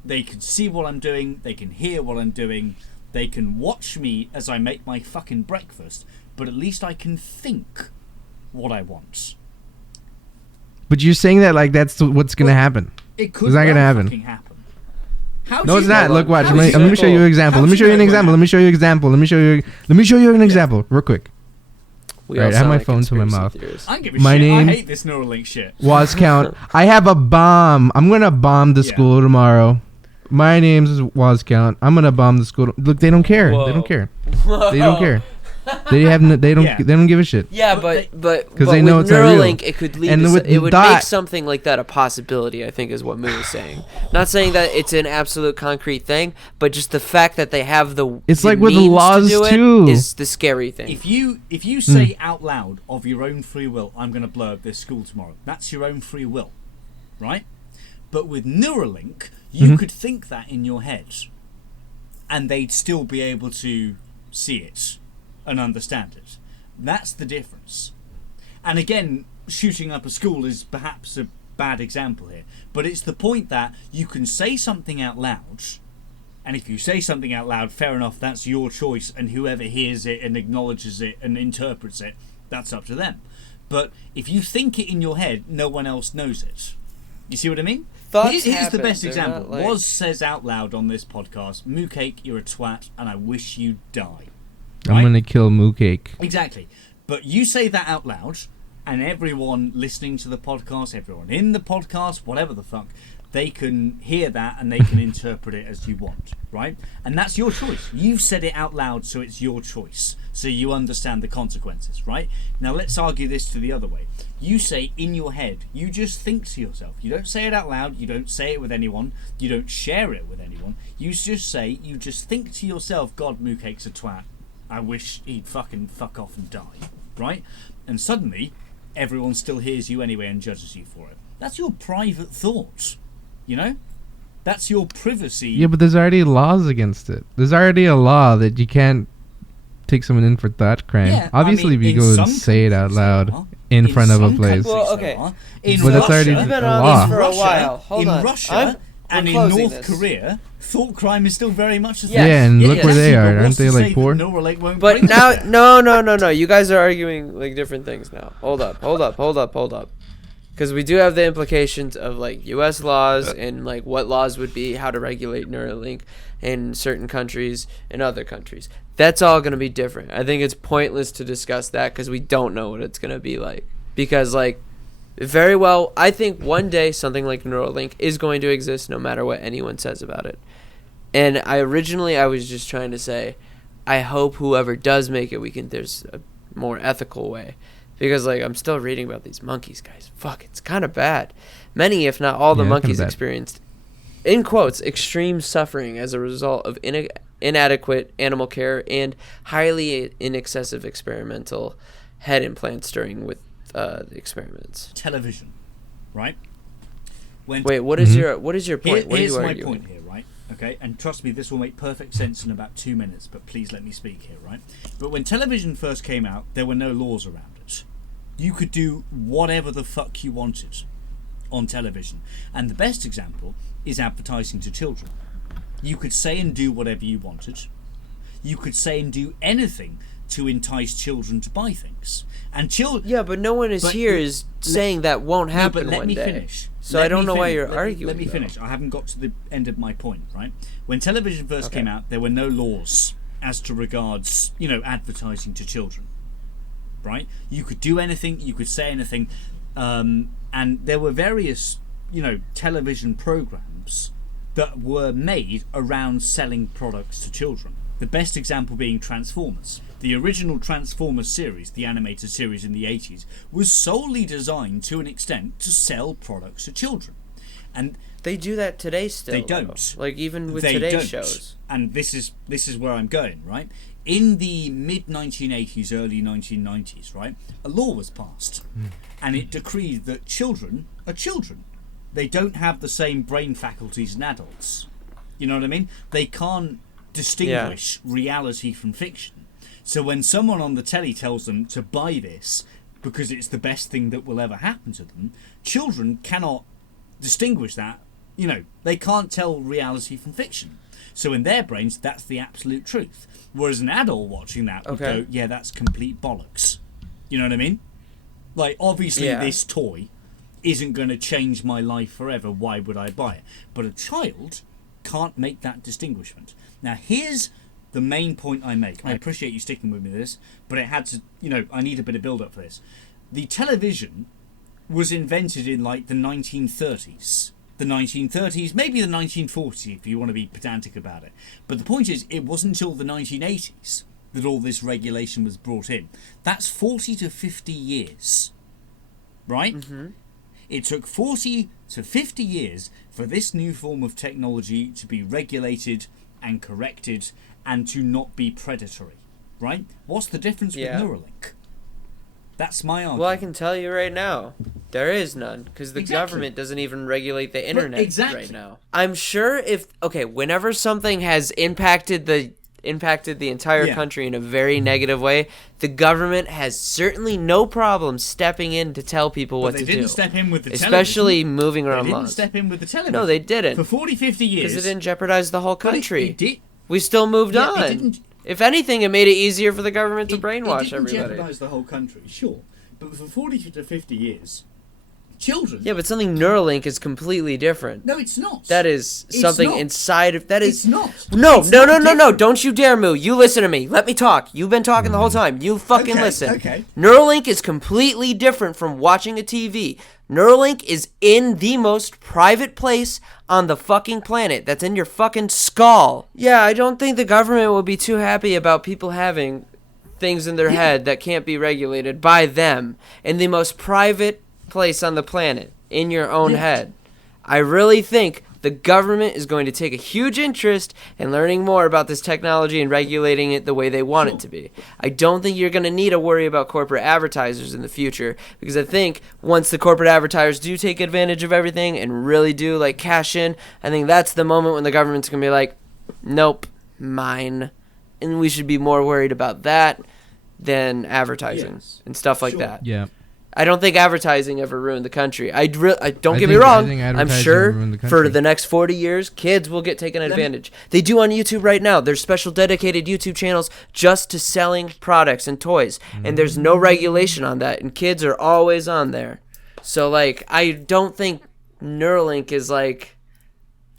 they can see what I'm doing, they can hear what I'm doing, they can watch me as I make my fucking breakfast, but at least I can think what I want. But you're saying that like that's what's going to happen. It could it's not going to happen. No, it's not. Look, watch. Let me show you an example. Let me show you an example. Let me show you an example. Let me show you an example real quick. Right, I have my phone to my mouth. I give a shit. I hate this Neuralink shit. Woz Count. I have a bomb. I'm gonna bomb the school tomorrow. My name's Woz Count. I'm gonna bomb the school. Look, they don't care. Whoa. They don't care. Whoa. They don't care. They don't give a shit. Yeah, but because they know with it's Neuralink, it could lead. It would make something like that a possibility. I think is what Moo is saying. Not saying that it's an absolute concrete thing, but just the fact that they have the. It's like with the laws too. Is the scary thing. If you say out loud of your own free will, I'm going to blow up this school tomorrow. That's your own free will, right? But with Neuralink, you could think that in your head, and they'd still be able to see it and understand it. That's the difference. And again, shooting up a school is perhaps a bad example here, but it's the point that you can say something out loud, and if you say something out loud, fair enough, that's your choice, and whoever hears it and acknowledges it and interprets it, that's up to them. But if you think it in your head, no one else knows it. You see what I mean? Here's the best example. Woz says out loud on this podcast, Moocake, you're a twat, and I wish you'd die. Right? I'm gonna kill Moocake. Exactly. But you say that out loud, and everyone listening to the podcast, everyone in the podcast, whatever the fuck, they can hear that and they can interpret it as you want, right? And that's your choice. You've said it out loud, so it's your choice. So you understand the consequences, right? Now let's argue this to the other way. You say in your head, you just think to yourself. You don't say it out loud, you don't say it with anyone, you don't share it with anyone. You just think to yourself, God, Moocake's a twat. I wish he'd fucking fuck off and die, right? And suddenly, everyone still hears you anyway and judges you for it. That's your private thoughts, you know? That's your privacy. Yeah, but there's already laws against it. There's already a law that you can't take someone in for thought crime. Yeah, obviously, if you go and say it out loud in front of a place. Well, okay. But that's already a law. For a while. Hold on. Russia and in North Korea, thought crime is still very much a thing. Yeah, and look where they are. Aren't they like poor? But now, no. You guys are arguing like different things now. Hold up. Because we do have the implications of like U.S. laws and like what laws would be, how to regulate Neuralink in certain countries and other countries. That's all going to be different. I think it's pointless to discuss that because we don't know what it's going to be like. Because like very well, I think one day something like Neuralink is going to exist no matter what anyone says about it. And I was just trying to say, I hope whoever does make it, there's a more ethical way. Because, like, I'm still reading about these monkeys, guys. Fuck, it's kind of bad. Many, if not all, the monkeys experienced, in quotes, extreme suffering as a result of inadequate animal care and highly excessive experimental head implants with the experiments. Television, right? Wait, what is your point? Here's my point here, right? Okay, and trust me, this will make perfect sense in about 2 minutes, but please let me speak here, right? But when television first came out, there were no laws around it. You could do whatever the fuck you wanted on television. And the best example is advertising to children. You could say and do whatever you wanted. You could say and do anything to entice children to buy things. And yeah, but no one is saying that won't happen one day. Finish. So I don't know why you're arguing. Let me finish. I haven't got to the end of my point, right? When television first came out, there were no laws as to regards, advertising to children, right? You could do anything, you could say anything, and there were various, television programs that were made around selling products to children. The best example being Transformers. The original Transformers series, the animated series in the 80s, was solely designed to an extent to sell products to children. And they do that today still. They don't. Like even with today's shows. And this is where I'm going, right? In the mid-1980s, early 1990s, right, a law was passed. And it decreed that children are children. They don't have the same brain faculties as adults. You know what I mean? They can't distinguish reality from fiction. So when someone on the telly tells them to buy this because it's the best thing that will ever happen to them, children cannot distinguish that. They can't tell reality from fiction. So in their brains, that's the absolute truth. Whereas an adult watching that would go, yeah, that's complete bollocks. You know what I mean? Like, obviously this toy isn't going to change my life forever. Why would I buy it? But a child can't make that distinguishment. Now, here's the main point I make. I appreciate you sticking with me with this, but it had to, I need a bit of build-up for this. The television was invented in, like, the 1930s. The 1930s, maybe the 1940s, if you want to be pedantic about it. But the point is, it wasn't until the 1980s that all this regulation was brought in. That's 40 to 50 years, right? Mm-hmm. It took 40 to 50 years for this new form of technology to be regulated and corrected and to not be predatory, right? What's the difference with Neuralink? That's my argument. Well, I can tell you right now, there is none, because the government doesn't even regulate the internet right now. I'm sure whenever something has impacted the entire country in a very negative way, the government has certainly no problem stepping in to tell people what to do. They didn't step in with the television. Especially moving around laws. They didn't step in with the television. No, they didn't. For 40, 50 years. Because it didn't jeopardize the whole country. It did. We still moved on. It didn't. If anything, it made it easier for the government to brainwash everybody. It didn't jeopardize the whole country, sure. But for 40 to 50 years, children... Yeah, but something Neuralink is completely different. No, it's not. That is something inside of... That is... It's not. No. Don't you dare, Moo. You listen to me. Let me talk. You've been talking the whole time. You fucking listen. Okay. Neuralink is completely different from watching a TV. Neuralink is in the most private place on the fucking planet. That's in your fucking skull. Yeah, I don't think the government will be too happy about people having things in their head that can't be regulated by them in the most private place on the planet, in your own head. I really think the government is going to take a huge interest in learning more about this technology and regulating it the way they want it to be. I don't think you're going to need to worry about corporate advertisers in the future, because I think once the corporate advertisers do take advantage of everything and really do like cash in, I think that's the moment when the government's going to be like, nope, mine. And we should be more worried about that than advertising and stuff like that. Yeah. I don't think advertising ever ruined the country. Don't get me wrong. I'm sure for the next 40 years, kids will get taken advantage. They do on YouTube right now. There's special dedicated YouTube channels just to selling products and toys. And there's no regulation on that. And kids are always on there. So, like, I don't think Neuralink is, like...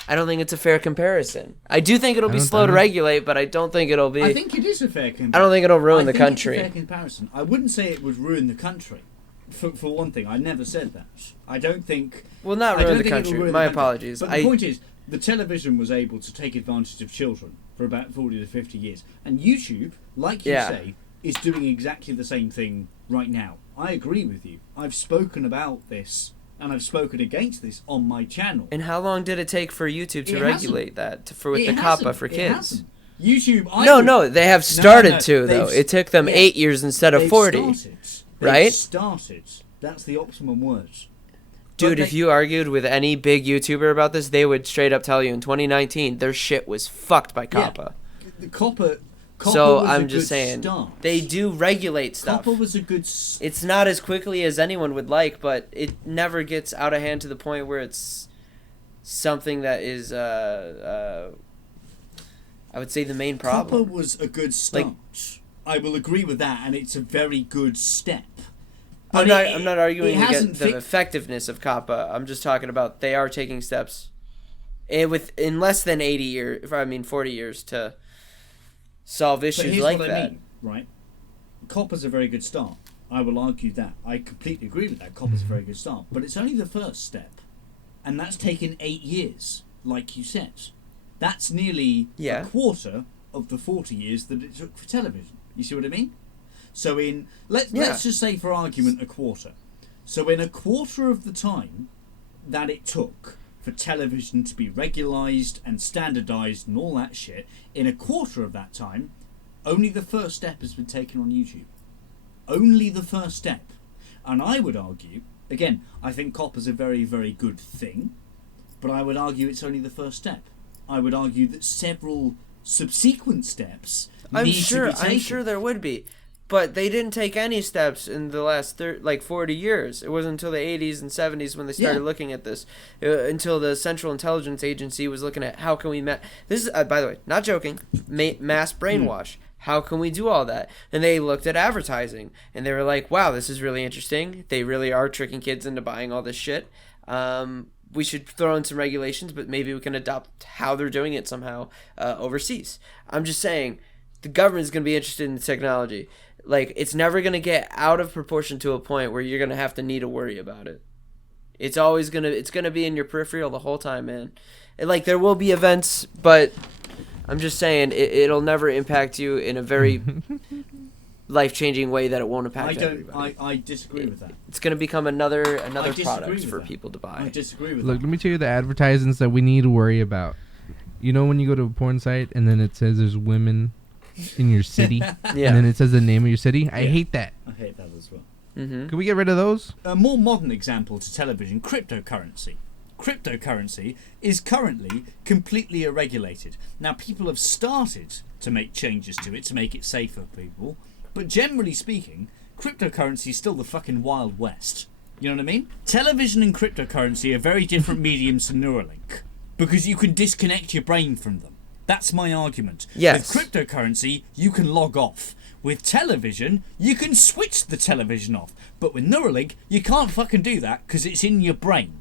I don't think it's a fair comparison. I do think it'll be slow to regulate, but I don't think it'll be... I think it is a fair comparison. I don't think it'll ruin the country. It's a fair comparison. I wouldn't say it would ruin the country. For one thing, I never said that. I don't think... Well, not ruin the country. My apologies. But the point is, the television was able to take advantage of children for about 40 to 50 years. And YouTube, like you say, is doing exactly the same thing right now. I agree with you. I've spoken about this, and I've spoken against this on my channel. And how long did it take for YouTube to regulate that with the COPPA for kids? YouTube... No, they have started to, though. It took them 8 years instead of 40. Right? Started. That's the optimum word. Dude, if you argued with any big YouTuber about this, they would straight up tell you in 2019 their shit was fucked by COPPA. Yeah. The COPPA so was I'm just saying, they do regulate stuff. COPPA was a good... It's not as quickly as anyone would like, but it never gets out of hand to the point where it's something that is, I would say, the main problem. COPPA was a good start. I will agree with that, and it's a very good step. But I'm not arguing the effectiveness of COPPA. I'm just talking about they are taking steps in less than 40 years to solve issues like that. I mean, right? COPPA's a very good start. I will argue that. I completely agree with that. COPPA's a very good start. But it's only the first step. And that's taken 8 years, like you said. That's nearly a quarter of the 40 years that it took for television. You see what I mean? So let's just say for argument a quarter. So in a quarter of the time that it took for television to be regularised and standardised and all that shit, in a quarter of that time, only the first step has been taken on YouTube. Only the first step. And I would argue, again, I think COPPA's a very, very good thing, but I would argue it's only the first step. I would argue that several subsequent steps need to be taken. I'm sure there would be. But they didn't take any steps in the last 40 years. It wasn't until the 80s and 70s when they started looking at this. Until the Central Intelligence Agency was looking at how can we... This is, by the way, not joking, mass brainwash. How can we do all that? And they looked at advertising. And they were like, wow, this is really interesting. They really are tricking kids into buying all this shit. We should throw in some regulations, but maybe we can adopt how they're doing it somehow overseas. I'm just saying, the government's going to be interested in the technology. Like, it's never going to get out of proportion to a point where you're going to need to worry about it. It's always going to be in your peripheral the whole time, man. And, like, there will be events, but I'm just saying it'll never impact you in a very life-changing way that it won't impact everybody. I disagree with that. It's going to become another product for people to buy. I disagree with that. Look, let me tell you the advertisements that we need to worry about. You know when you go to a porn site and then it says there's women in your city, and then it says the name of your city? I hate that. I hate that as well. Mm-hmm. Can we get rid of those? A more modern example to television, cryptocurrency. Cryptocurrency is currently completely irregulated. Now, people have started to make changes to it to make it safer for people, but generally speaking, cryptocurrency is still the fucking Wild West. You know what I mean? Television and cryptocurrency are very different mediums to Neuralink, because you can disconnect your brain from them. That's my argument. Yes. With cryptocurrency, you can log off. With television, you can switch the television off. But with Neuralink, you can't fucking do that because it's in your brain.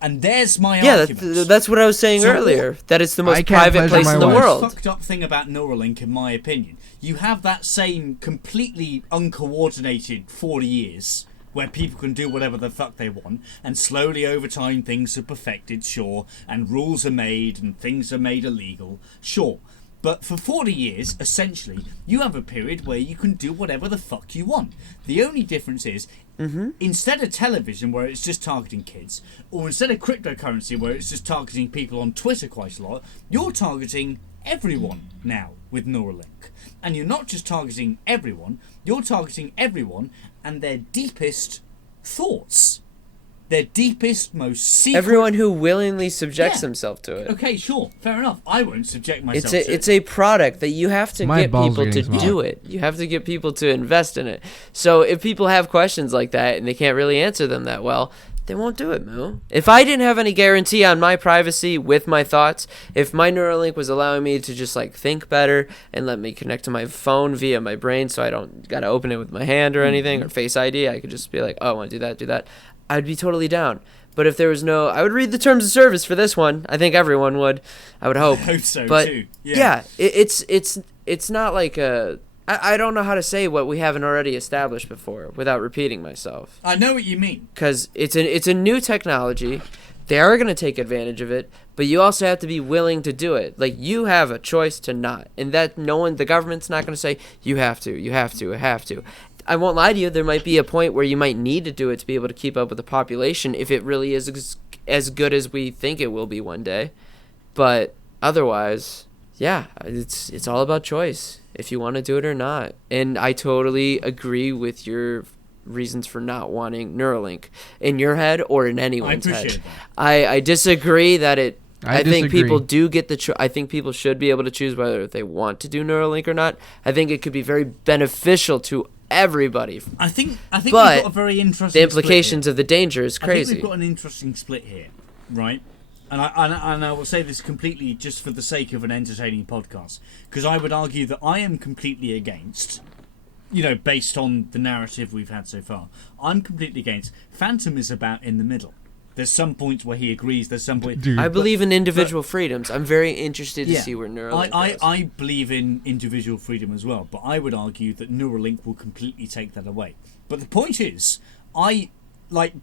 And there's my argument. Yeah, that's what I was saying earlier. That it's the most private place in the world. The fucked up thing about Neuralink, in my opinion, you have that same completely uncoordinated 40 years where people can do whatever the fuck they want, and slowly over time things are perfected, sure, and rules are made and things are made illegal, sure. But for 40 years, essentially, you have a period where you can do whatever the fuck you want. The only difference is, instead of television where it's just targeting kids, or instead of cryptocurrency where it's just targeting people on Twitter quite a lot, you're targeting everyone now with Neuralink. And you're not just targeting everyone, you're targeting everyone and their deepest thoughts. Their deepest, most secret... Everyone who willingly subjects themselves to it. Okay, sure. Fair enough. I won't subject myself to it. It's a product that you have to get people to do it. You have to get people to invest in it. So if people have questions like that and they can't really answer them that well, they won't do it, Moo. If I didn't have any guarantee on my privacy with my thoughts, if my Neuralink was allowing me to just like think better and let me connect to my phone via my brain so I don't got to open it with my hand or anything or Face ID, I could just be like, oh, I want to do that. I'd be totally down. But if there was no, I would read the terms of service for this one. I think everyone would. I would hope. I hope so but too. Yeah, it's not like a. I don't know how to say what we haven't already established before without repeating myself. I know what you mean. Because it's a new technology. They are going to take advantage of it, but you also have to be willing to do it. Like, you have a choice to not. And that the government's not going to say, you have to. I won't lie to you, there might be a point where you might need to do it to be able to keep up with the population if it really is as good as we think it will be one day. But otherwise, yeah, it's all about choice, if you want to do it or not. And I totally agree with your reasons for not wanting Neuralink in your head or in anyone's head. I appreciate that. I disagree that it. I think disagree. people do get the. I think people should be able to choose whether they want to do Neuralink or not. I think it could be very beneficial to everybody. I think but we've got a very interesting. The implications of the danger is crazy. I think we've got an interesting split here, right? And I will say this completely just for the sake of an entertaining podcast, because I would argue that I am completely against. Based on the narrative we've had so far, I'm completely against. Phantom is about in the middle. There's some points where he agrees. There's some points. I believe in individual freedoms. I'm very interested to see where Neuralink goes. I believe in individual freedom as well, but I would argue that Neuralink will completely take that away. But the point is,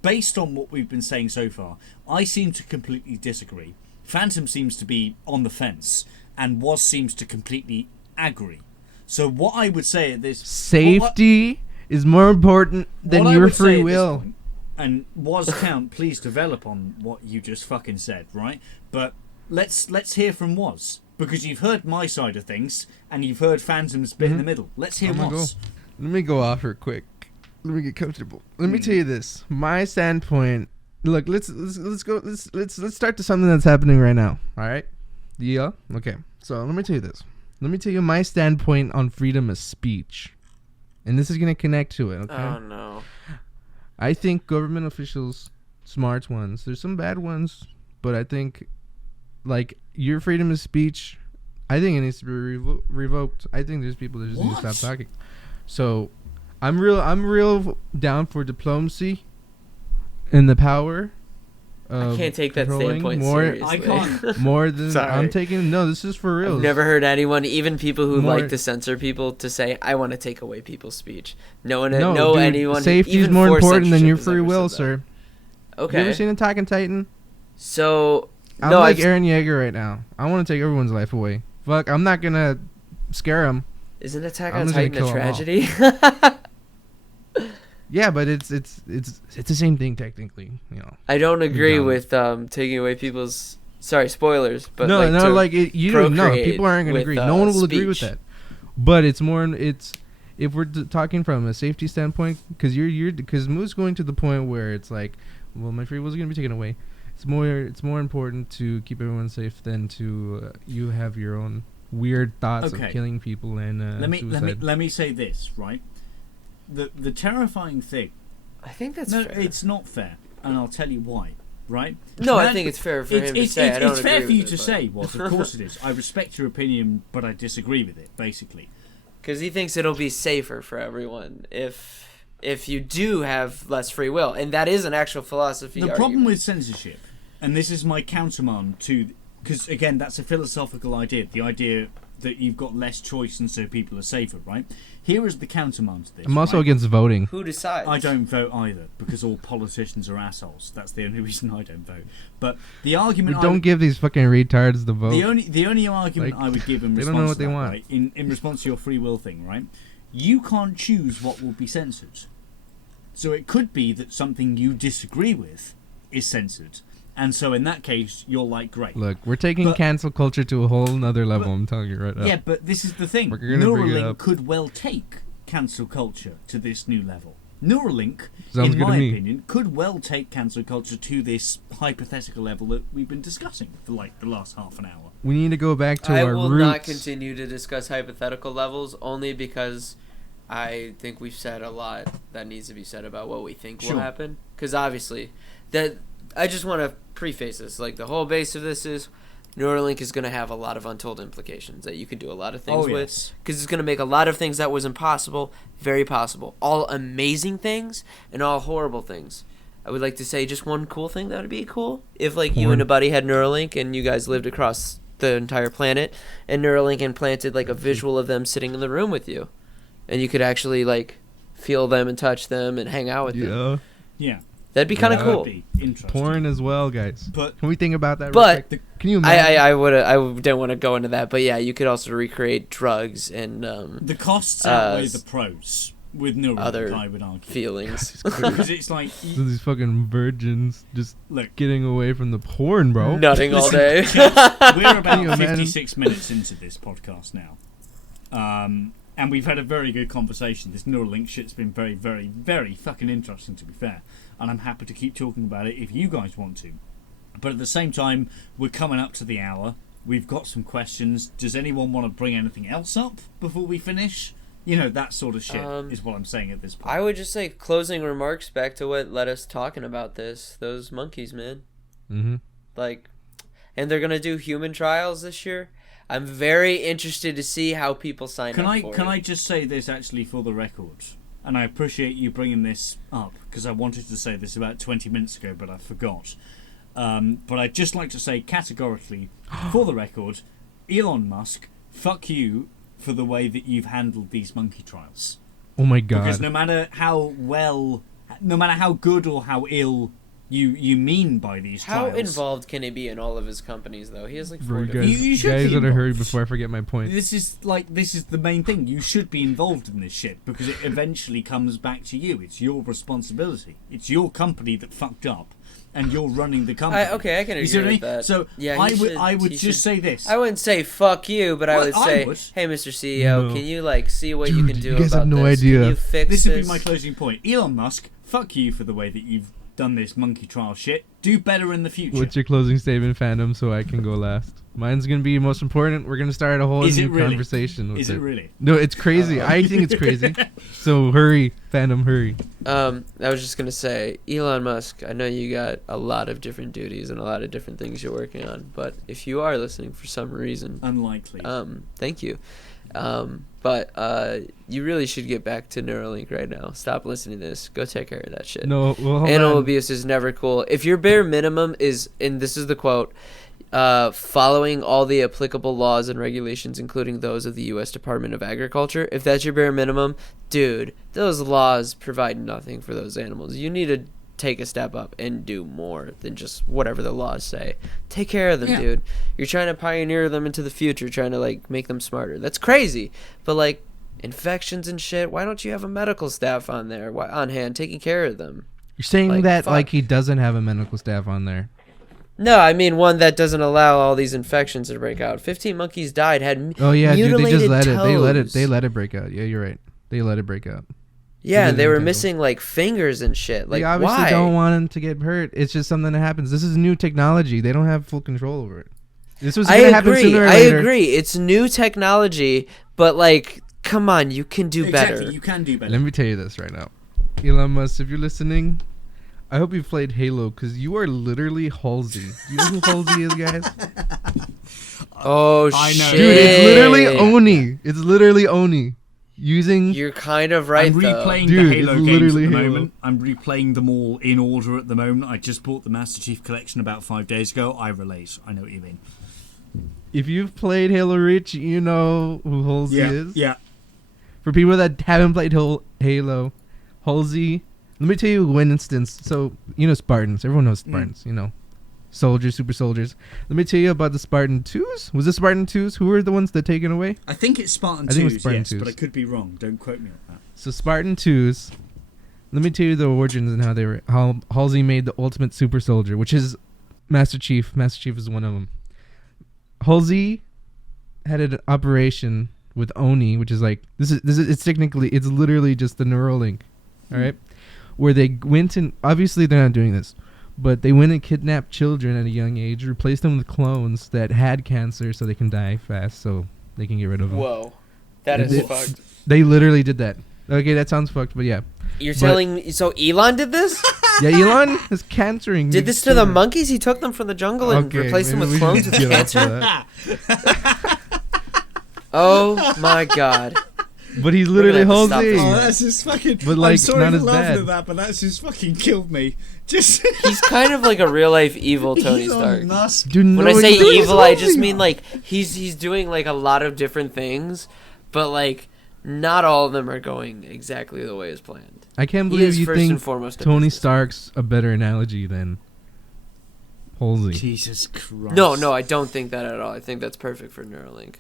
based on what we've been saying so far, I seem to completely disagree. Phantom seems to be on the fence, and Woz seems to completely agree. So what I would say at this... Safety is more important than your free will. Point, and Woz Count, please develop on what you just fucking said, right? But let's hear from Woz, because you've heard my side of things, and you've heard Phantom's bit in the middle. Let's hear Woz. Let me go off here quick. Let me get comfortable. Let me tell you this. My standpoint... Look, let's start to something that's happening right now, all right? Yeah? Okay. So let me tell you this. Let me tell you my standpoint on freedom of speech. And this is going to connect to it, okay? Oh, no. I think government officials, smart ones, there's some bad ones, but I think, your freedom of speech, I think it needs to be revoked. I think there's people that just need to stop talking. So, I'm real down for diplomacy and the power. I can't take that standpoint seriously. I can't. More than I'm taking. No, this is for real. I've never heard anyone, even people who like to censor people, to say, I want to take away people's speech. Anyone. Safety is more important than your free will, sir. Okay. You ever seen Attack on Titan? So, I'm like Eren Yeager right now. I want to take everyone's life away. Fuck, I'm not gonna scare them. Isn't Attack on Titan a tragedy? Yeah, but it's the same thing technically, I don't agree with taking away people's spoilers, but people aren't going to agree. No one will agree with that. But it's if we're talking from a safety standpoint, because Moo's going to the point where it's like, well, my free will is going to be taken away. It's more important to keep everyone safe than to you have your own weird thoughts of killing people and suicide. Let me say this, right? The terrifying thing. I think that's fair. No, it's not fair, and I'll tell you why. Right? No, I think it's fair for him to say. It's fair for you to say, Woz. Of course it is. I respect your opinion, but I disagree with it, basically. Because he thinks it'll be safer for everyone if you do have less free will, and that is an actual philosophy. The problem with censorship, and this is my countermand to, because again, that's a philosophical idea. The idea that you've got less choice and so people are safer, right? Here is the countermand to this. I'm also against voting. Who decides? I don't vote either, because all politicians are assholes. That's the only reason I don't vote. But the argument... Don't give these fucking retards the vote. The only argument I would give in response they don't know what to they that, want. Right, in response to your free will thing, right? You can't choose what will be censored. So it could be that something you disagree with is censored. And so in that case, you're like, great. Look, we're taking cancel culture to a whole nother level, I'm telling you right now. Yeah, but this is the thing. Neuralink could well take cancel culture to this new level. Neuralink, in my opinion, could well take cancel culture to this hypothetical level that we've been discussing for the last half an hour. We need to go back to our roots. I will not continue to discuss hypothetical levels, only because I think we've said a lot that needs to be said about what we think will happen. Because obviously, I just want to preface this. The whole base of this is Neuralink is going to have a lot of untold implications that you can do a lot of things with. Because it's going to make a lot of things that was impossible very possible. All amazing things and all horrible things. I would like to say just one cool thing that would be cool. If, like, you and a buddy had Neuralink and you guys lived across the entire planet, and Neuralink implanted, like, a visual of them sitting in the room with you. And you could actually, like, feel them and touch them and hang out with them. Yeah. That'd be kind of cool. Be interesting. Porn as well, guys. But can we think about that? But can you imagine? I don't want to go into that. But yeah, you could also recreate drugs and the costs outweigh the pros with Neuralink, I would argue. Feelings. Because it's like these fucking virgins just getting away from the porn, bro. Nutting all day. We're about 56 minutes into this podcast now. And we've had a very good conversation. This Neuralink shit's been very, very, very fucking interesting, to be fair. And I'm happy to keep talking about it if you guys want to. But at the same time, we're coming up to the hour. We've got some questions. Does anyone want to bring anything else up before we finish? You know, that sort of shit is what I'm saying at this point. I would just say closing remarks back to what led us talking about this. Those monkeys, man. Mm-hmm. Like, and they're going to do human trials this year. I'm very interested to see how people sign up for it. Can I just say this actually for the record? And I appreciate you bringing this up because I wanted to say this about 20 minutes ago, but I forgot. But I'd just like to say categorically, for the record, Elon Musk, fuck you for the way that you've handled these monkey trials. Oh my god. Because no matter how good or how ill you mean by these trials. How involved can he be in all of his companies, though? He has like 4 different... You should guys gotta hurry before I forget my point. This is the main thing. You should be involved in this shit because it eventually comes back to you. It's your responsibility. It's your company that fucked up, and you're running the company. I can agree with that. So yeah, I would just say this. I wouldn't say fuck you, but I would say, hey, Mr. CEO, can you like see what you can do about this? You guys have no idea. Can you fix this? This would be my closing point. Elon Musk, fuck you for the way that you've done this monkey trial shit. Do better in the future. What's your closing statement, fandom, so I can go last? Mine's gonna be most important. We're gonna start a whole new conversation with it. Is it really? No, it's crazy. I think it's crazy. So hurry, fandom, hurry. I was just gonna say, Elon Musk, I know you got a lot of different duties and a lot of different things you're working on, but if you are listening for some reason, unlikely. Thank you. But you really should get back to Neuralink right now. Stop listening to this. Go take care of that shit. No, well, animal abuse is never cool. If your bare minimum is, and this is the quote, following all the applicable laws and regulations, including those of the U.S. Department of Agriculture, if that's your bare minimum, dude, those laws provide nothing for those animals. You need to take a step up and do more than just whatever the laws say. Take care of them, dude. You're trying to pioneer them into the future, trying to like make them smarter. That's crazy. But like infections and shit, why don't you have a medical staff on there on hand taking care of them? You're saying that like he doesn't have a medical staff on there. No, I mean one that doesn't allow all these infections to break out. 15 monkeys died, had mutilated dude, they just let toes. They let it break out. Yeah, you're right. They let it break out. Yeah, and they were missing like fingers and shit. Like, they obviously don't want them to get hurt. It's just something that happens. This is new technology. They don't have full control over it. This was going to happen sooner or later. I agree. It's new technology, but like, come on, you can do better. Exactly, you can do better. Let me tell you this right now, Elon Musk, if you're listening, I hope you've played Halo because you are literally Halsey. Do you know who Halsey is, guys? Oh I know. shit, dude! It's literally Oni. It's literally Oni. You're kind of right. I'm replaying the Halo games at the moment. I'm replaying them all in order at the moment. I just bought the Master Chief Collection about 5 days ago. I relate. I know what you mean. If you've played Halo Reach, you know who Halsey is. Yeah. For people that haven't played Halo, Halsey. Let me tell you one instance. So you know Spartans. Everyone knows Spartans. You know, soldiers, super soldiers. Let me tell you about the Spartan 2s. Was it Spartan 2s? Who were the ones that taken away? I think it's Spartan 2s, but I could be wrong. Don't quote me on that. So Spartan 2s, let me tell you the origins and how Halsey made the ultimate super soldier, which is Master Chief. Master Chief is one of them. Halsey had an operation with Oni, which is like, it's literally just the Neuralink, all right? Where they went and, obviously they're not doing this, but they went and kidnapped children at a young age, replaced them with clones that had cancer so they can die fast so they can get rid of them. Whoa. That is fucked. They literally did that. Okay, that sounds fucked, but yeah. Telling me, so Elon did this? Yeah, Elon is cancering. Did this to the monkeys? He took them from the jungle and replaced them with clones with cancer? Oh my god. But he's We're literally gonna have to stop Halsey. this. Oh, that's just fucking. But, like, I'm sorry not for as laughing bad. at that, but that's just fucking killed me. Just. He's kind of like a real life evil Tony Elon Stark. Musk. Dude, When no, I say he's evil, I just Halsey. mean like he's doing like a lot of different things, but like not all of them are going exactly the way as planned. I can't He believe is you first and think foremost a Tony businessman. Stark's a better analogy than Halsey. Jesus Christ. No, I don't think that at all. I think that's perfect for Neuralink.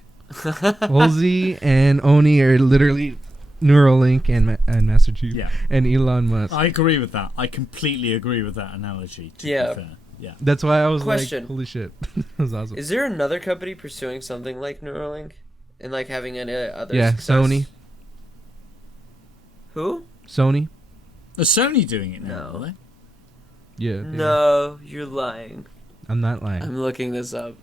Halsey and Oni are literally Neuralink and Master Chief Yeah. and Elon Musk. I agree with that. I completely agree with that analogy. To Yeah. Be fair. Yeah. That's why I was Question. like, holy shit. That was awesome. Is there another company pursuing something like Neuralink and like having any other? Yeah, success? Sony. Who? Sony? Is Sony doing it now? No. Are they? Yeah. No, you're lying. I'm not lying. I'm looking this up.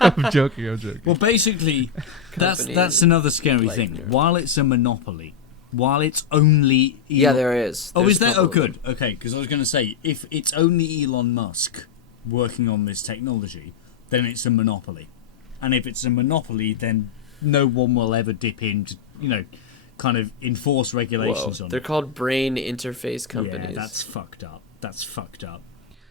I'm joking. Well, basically, that's Companies another scary like thing. Neuralink. While it's a monopoly, while it's only Yeah, there is. Oh, There's is a there? couple Oh, of them. good. Okay, because I was going to say, if it's only Elon Musk working on this technology, then it's a monopoly. And if it's a monopoly, then no one will ever dip in to, kind of enforce regulations Whoa, on they're it. called brain interface companies. Yeah, that's fucked up. That's fucked up.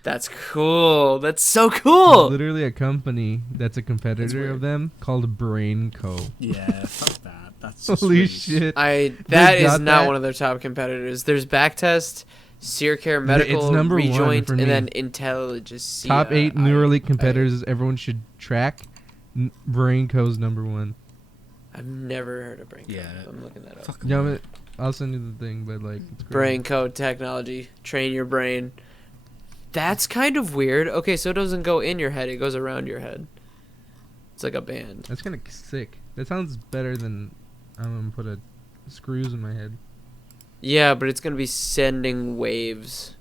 That's cool. That's so cool. Literally a company that's a competitor weird. of them called Brain Co. Yeah, fuck that. That's just Holy really- shit. That is got not that? one of their top competitors. There's Backtest, Searcare Medical, It's number one Rejoint, for and me. then Intelligence. Top 8 Neuralink competitors everyone should track. Brain Co's number 1. I've never heard of Brain Code. Yeah. I'm looking that up. Fuck Yeah, 'em. I'll send you the thing, but like it's great. Brain Code Technology. Train your brain. That's kind of weird. Okay, so it doesn't go in your head, it goes around your head. It's like a band. That's kind of sick. That sounds better than I'm gonna put screws in my head. Yeah, but it's going to be sending waves.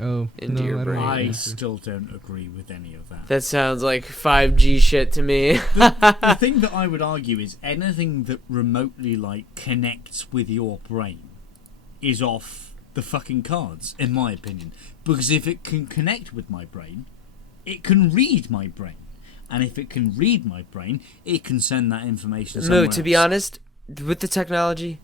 Oh, Into no, your I don't brain. want I to. still don't agree with any of that. That sounds like 5G shit to me. The thing that I would argue is anything that remotely connects with your brain is off the fucking cards, in my opinion. Because if it can connect with my brain, it can read my brain. And if it can read my brain, it can send that information somewhere No, to be else. honest, with the technology,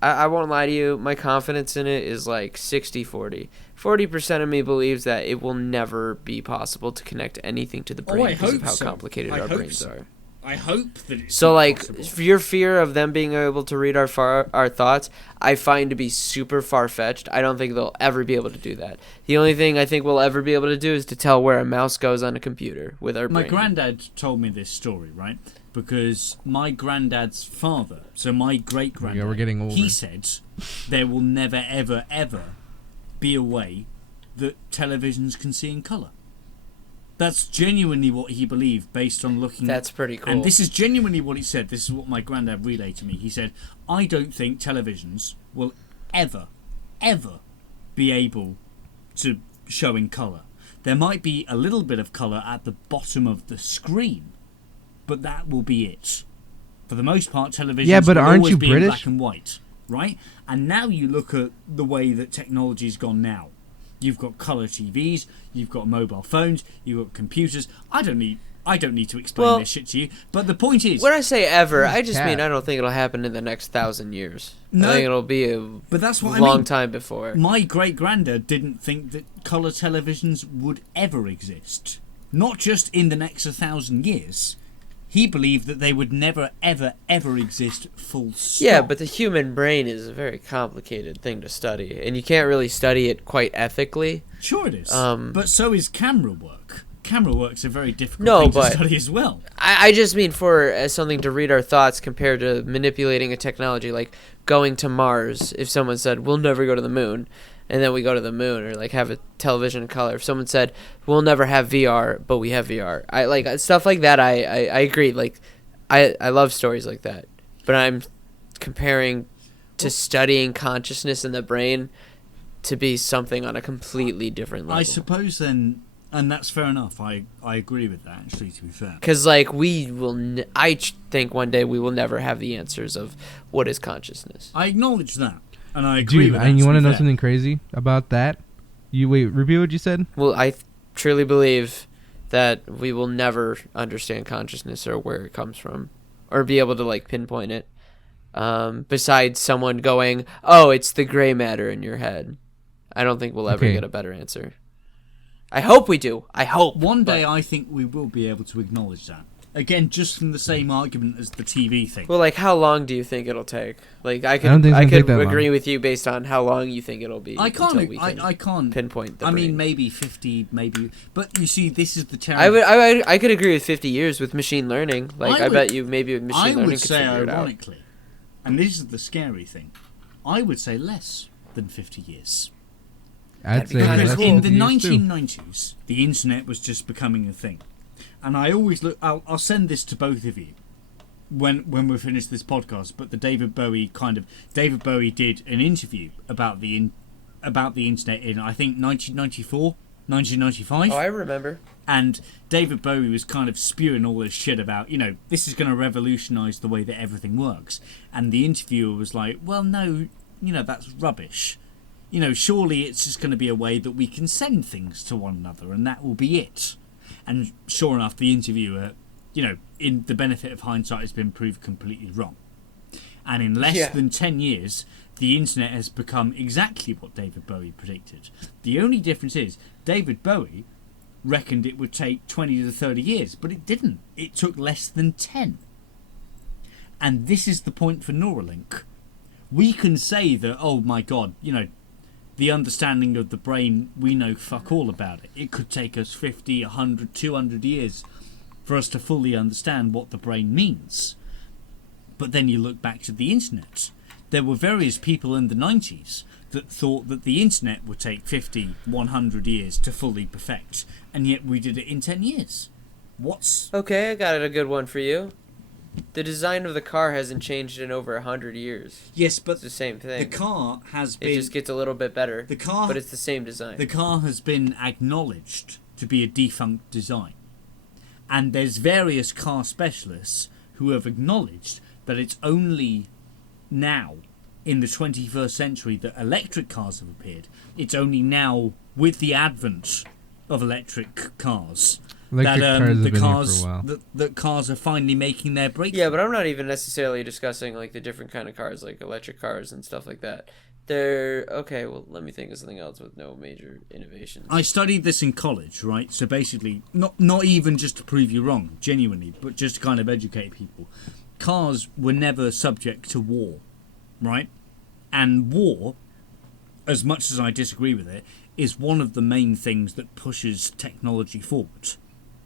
I won't lie to you, my confidence in it is like 60-40. 40% of me believes that it will never be possible to connect anything to the brain I because of hope how so. complicated I our hope brains so. are. I hope that it's So, not like, possible. your fear of them being able to read our thoughts, I find to be super far-fetched. I don't think they'll ever be able to do that. The only thing I think we'll ever be able to do is to tell where a mouse goes on a computer with our My brain. granddad told me this story, right? Because my granddad's father, so my great-granddad, Yeah, we're getting older. he said there will never, ever, ever be a way that televisions can see in colour. That's genuinely what he believed based on looking... That's pretty cool. And this is genuinely what he said. This is what my granddad relayed to me. He said, I don't think televisions will ever, ever be able to show in colour. There might be a little bit of colour at the bottom of the screen, but that will be it. For the most part, televisions Yeah, but will aren't always you be in British? black and white, right? And now you look at the way that technology's gone now. You've got colour TVs, you've got mobile phones, you've got computers. I don't need to explain Well, this shit to you. But the point is, When I say ever, I just cat. mean I don't think it'll happen in the next 1,000 years. No, I think it'll be a but that's what I long mean. time before. My great granddad didn't think that colour televisions would ever exist. Not just in the next 1,000 years. He believed that they would never, ever, ever exist full stop. Yeah, but the human brain is a very complicated thing to study, and you can't really study it quite ethically. Sure it is. Um, but so is camera work. Camera work's a very difficult No, thing but- to study as well. I just mean as something to read our thoughts compared to manipulating a technology like going to Mars. If someone said, we'll never go to the moon, and then we go to the moon, or like have a television in color. If someone said, we'll never have VR, but we have VR. I like stuff like that. I agree. Like, I love stories like that. But I'm comparing to studying consciousness in the brain to be something on a completely different level. I suppose then, and that's fair enough. I agree with that, actually, to be fair. Because, like, I think one day we will never have the answers of what is consciousness. I acknowledge that, and I agree Dude, with that. and you want to know something crazy about that? Repeat what you said? Well, I truly believe that we will never understand consciousness or where it comes from or be able to, like, pinpoint it. besides someone going, "Oh, it's the gray matter in your head." I don't think we'll ever get a better answer. I hope we do. I hope. One day I think we will be able to acknowledge that. Again, just from the same argument as the TV thing. Well, like, how long do you think it'll take? Like, I could agree with you based on how long you think it'll be. I can't pinpoint the I brain. mean, maybe 50, maybe. But you see, this is the challenge. I could agree with 50 years with machine learning. Like, I bet you maybe with machine learning could figure it out. I would say, ironically, and this is the scary thing, I would say less than 50 years. I'd say less than in the 1990s, the internet was just becoming a thing. And I always look. I'll send this to both of you when we finish this podcast. But David Bowie did an interview about the internet in, I think, 1994, 1995. Oh, I remember. And David Bowie was kind of spewing all this shit about, this is going to revolutionise the way that everything works. And the interviewer was like, well, no, that's rubbish. Surely it's just going to be a way that we can send things to one another, and that will be it. And sure enough, the interviewer, in the benefit of hindsight, has been proved completely wrong. And in less than 10 years, the internet has become exactly what David Bowie predicted. The only difference is David Bowie reckoned it would take 20 to 30 years, but it didn't. It took less than 10. And this is the point for Neuralink. We can say that, oh my God, the understanding of the brain, we know fuck all about it. It could take us 50, 100, 200 years for us to fully understand what the brain means. But then you look back to the internet. There were various people in the 90s that thought that the internet would take 50, 100 years to fully perfect, and yet we did it in 10 years. Okay, I got a good one for you. The design of the car hasn't changed in over 100 years. Yes, but it's the same thing. The car has been... It just gets a little bit better, but it's the same design. The car has been acknowledged to be a defunct design. And there's various car specialists who have acknowledged that it's only now, in the 21st century, that electric cars have appeared. It's only now, with the advent of electric cars... that cars are finally making their breakthrough. Yeah, but I'm not even necessarily discussing like the different kind of cars, like electric cars and stuff like that. They're okay. Well, let me think of something else with no major innovations. I studied this in college, right? So basically, not even just to prove you wrong, genuinely, but just to kind of educate people. Cars were never subject to war, right? And war, as much as I disagree with it, is one of the main things that pushes technology forward.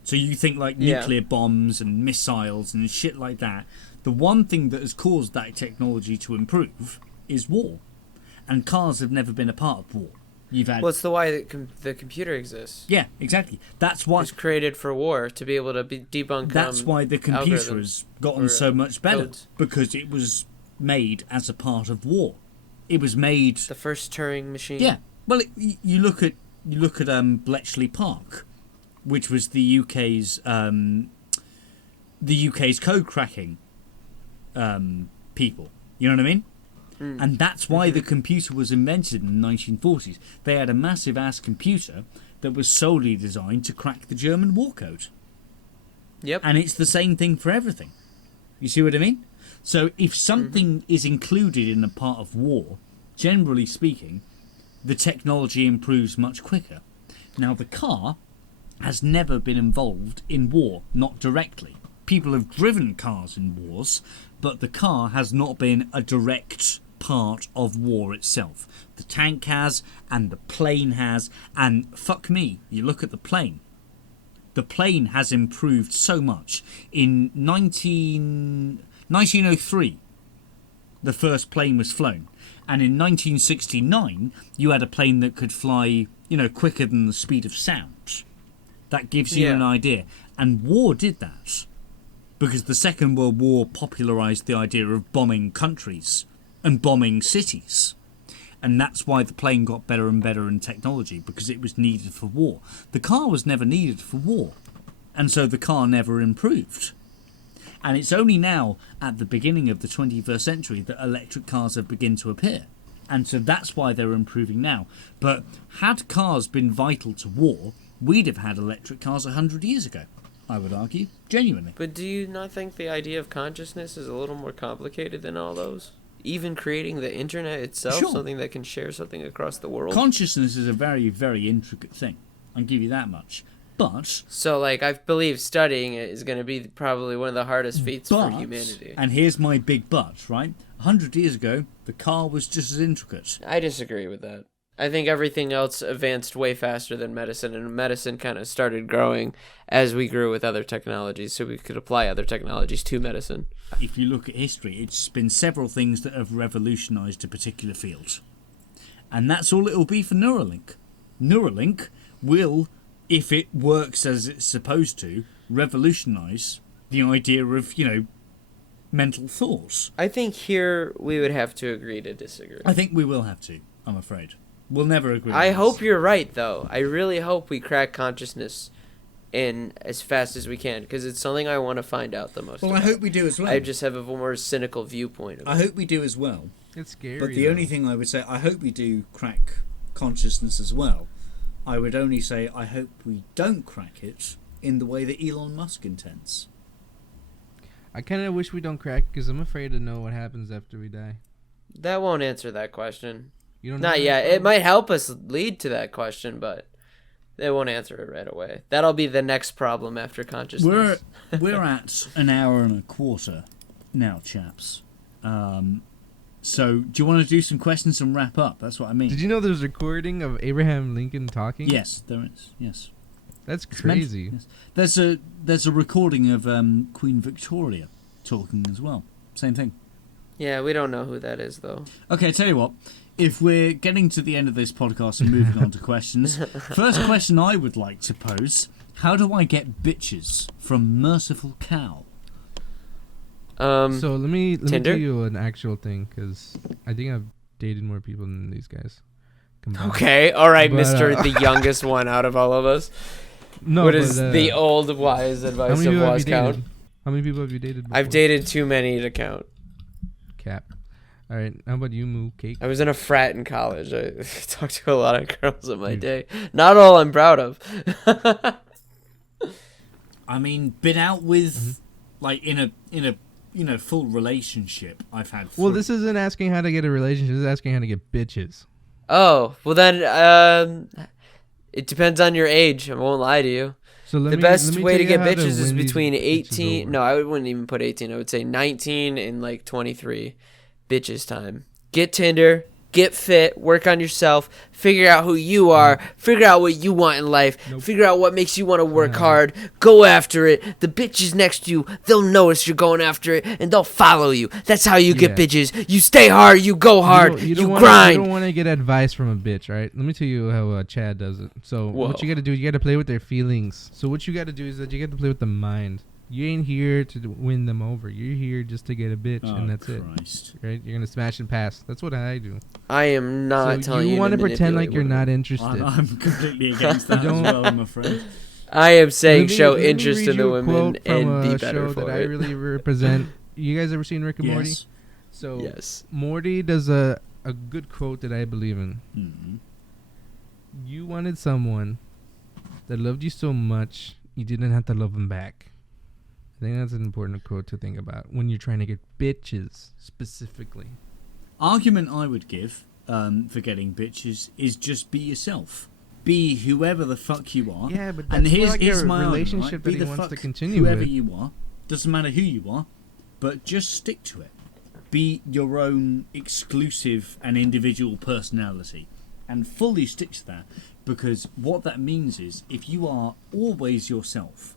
So you think like nuclear bombs and missiles and shit like that. The one thing that has caused that technology to improve is war. And cars have never been a part of war. Well, it's why the computer exists. Yeah, exactly. That's why it's created for war, to be able to debunk. That's why the computer has gotten so much better, because it was made as a part of war. It was made the first Turing machine. Yeah. Well, you look at Bletchley Park, which was the UK's code cracking people. You know what I mean? And that's why the computer was invented in the 1940s. They had a massive ass computer that was solely designed to crack the German war code. Yep. And it's the same thing for everything. You see what I mean? So if something is included in a part of war, generally speaking, the technology improves much quicker. Now, the car has never been involved in war, not directly. People have driven cars in wars, but the car has not been a direct part of war itself. The tank has, and the plane has, and fuck me, you look at the plane. The plane has improved so much. In 1903, the first plane was flown. And in 1969, you had a plane that could fly, quicker than the speed of sound. That gives you an idea. And war did that. Because the Second World War popularised the idea of bombing countries and bombing cities. And that's why the plane got better and better in technology, because it was needed for war. The car was never needed for war. And so the car never improved. And it's only now, at the beginning of the 21st century, that electric cars have begun to appear. And so that's why they're improving now. But had cars been vital to war, we'd have had electric cars 100 years ago. I would argue. Genuinely. But do you not think the idea of consciousness is a little more complicated than all those? Even creating the internet itself, Sure. something that can share something across the world. Consciousness is a very, very intricate thing. I'll give you that much. But... So, like, I believe studying it is going to be probably one of the hardest feats for humanity. And here's my big but, right? 100 years ago, the car was just as intricate. I disagree with that. I think everything else advanced way faster than medicine, and medicine kind of started growing as we grew with other technologies, so we could apply other technologies to medicine. If you look at history, it's been several things that have revolutionised a particular field. And that's all it'll be for Neuralink. Neuralink will, if it works as it's supposed to, revolutionise the idea of, mental thoughts. I think here we would have to agree to disagree. I think we will have to, I'm afraid. We'll never agree. I hope you're right, though. I really hope we crack consciousness in as fast as we can, because it's something I want to find out the most. Well, I hope we do as well. I just have a more cynical viewpoint of it. I hope we do as well. It's scary. But the only thing I would say, I hope we do crack consciousness as well. I would only say I hope we don't crack it in the way that Elon Musk intends. I kind of wish we don't crack because I'm afraid to know what happens after we die. That won't answer that question. You don't know Not that? yet. It might help us lead to that question, but it won't answer it right away. That'll be the next problem after consciousness. We're at an hour and a quarter now, chaps. So do you want to do some questions and wrap up? That's what I mean. Did you know there's a recording of Abraham Lincoln talking? Yes, there is. Yes. That's crazy. Yes. There's a recording of Queen Victoria talking as well. Same thing. Yeah, we don't know who that is, though. Okay, I tell you what. If we're getting to the end of this podcast and moving on to questions, first question I would like to pose: how do I get bitches from Merciful Cow? So let me Tinder? tell you an actual thing, because I think I've dated more people than these guys combined. Okay, all right, But, Mr. The youngest one out of all of us. No, What but, is the old wise how advice many of people have Woz you dated? Count? How many people have you dated before? I've dated too many to count. Cap. All right, how about you, Moocake? I was in a frat in college. I talked to a lot of girls in my day. Not all I'm proud of. I mean, been out with like in a full relationship. I've had. Well, three. this isn't asking how to get a relationship. This is asking how to get bitches. Oh, well then, it depends on your age. I won't lie to you. So The best way to get how bitches is win these between bitches 18. over. No, I wouldn't even put 18. I would say 19 and like 23. Bitches time. Get Tinder. Get fit. Work on yourself. Figure out who you are. Figure out what you want in life. Figure out what makes you want to work hard. Go after it. The bitches next to you, they'll notice you're going after it, and they'll follow you. That's how you get Yeah. bitches. You stay hard. You go hard. You don't grind. You don't want to get advice from a bitch, right? Let me tell you how Chad does it. So what you got to do, you got to play with their feelings. So what you got to do is that you got to play with the mind. You ain't here to win them over. You're here just to get a bitch, and that's Christ. it. Right? You're gonna smash and pass. That's what I do. I am not So telling you. you want to pretend manipulate like you're women. not interested. I'm completely against that as well, I'm afraid. I am saying show Let me interest read in the you a women quote from and be a better show for that I it. really represent. You guys ever seen Rick and Morty? Yes. So Yes. Morty does a good quote that I believe in. Mm-hmm. You wanted someone that loved you so much you didn't have to love them back. I think that's an important quote to think about when you're trying to get bitches specifically. Argument I would give for getting bitches is just be yourself. Be whoever the fuck you are. Yeah, but and that's here's, like here's a my relationship argument, right? Be that he the wants fuck to continue whoever with. you are. Doesn't matter who you are, but just stick to it. Be your own exclusive and individual personality, and fully stick to that. Because what that means is, if you are always yourself,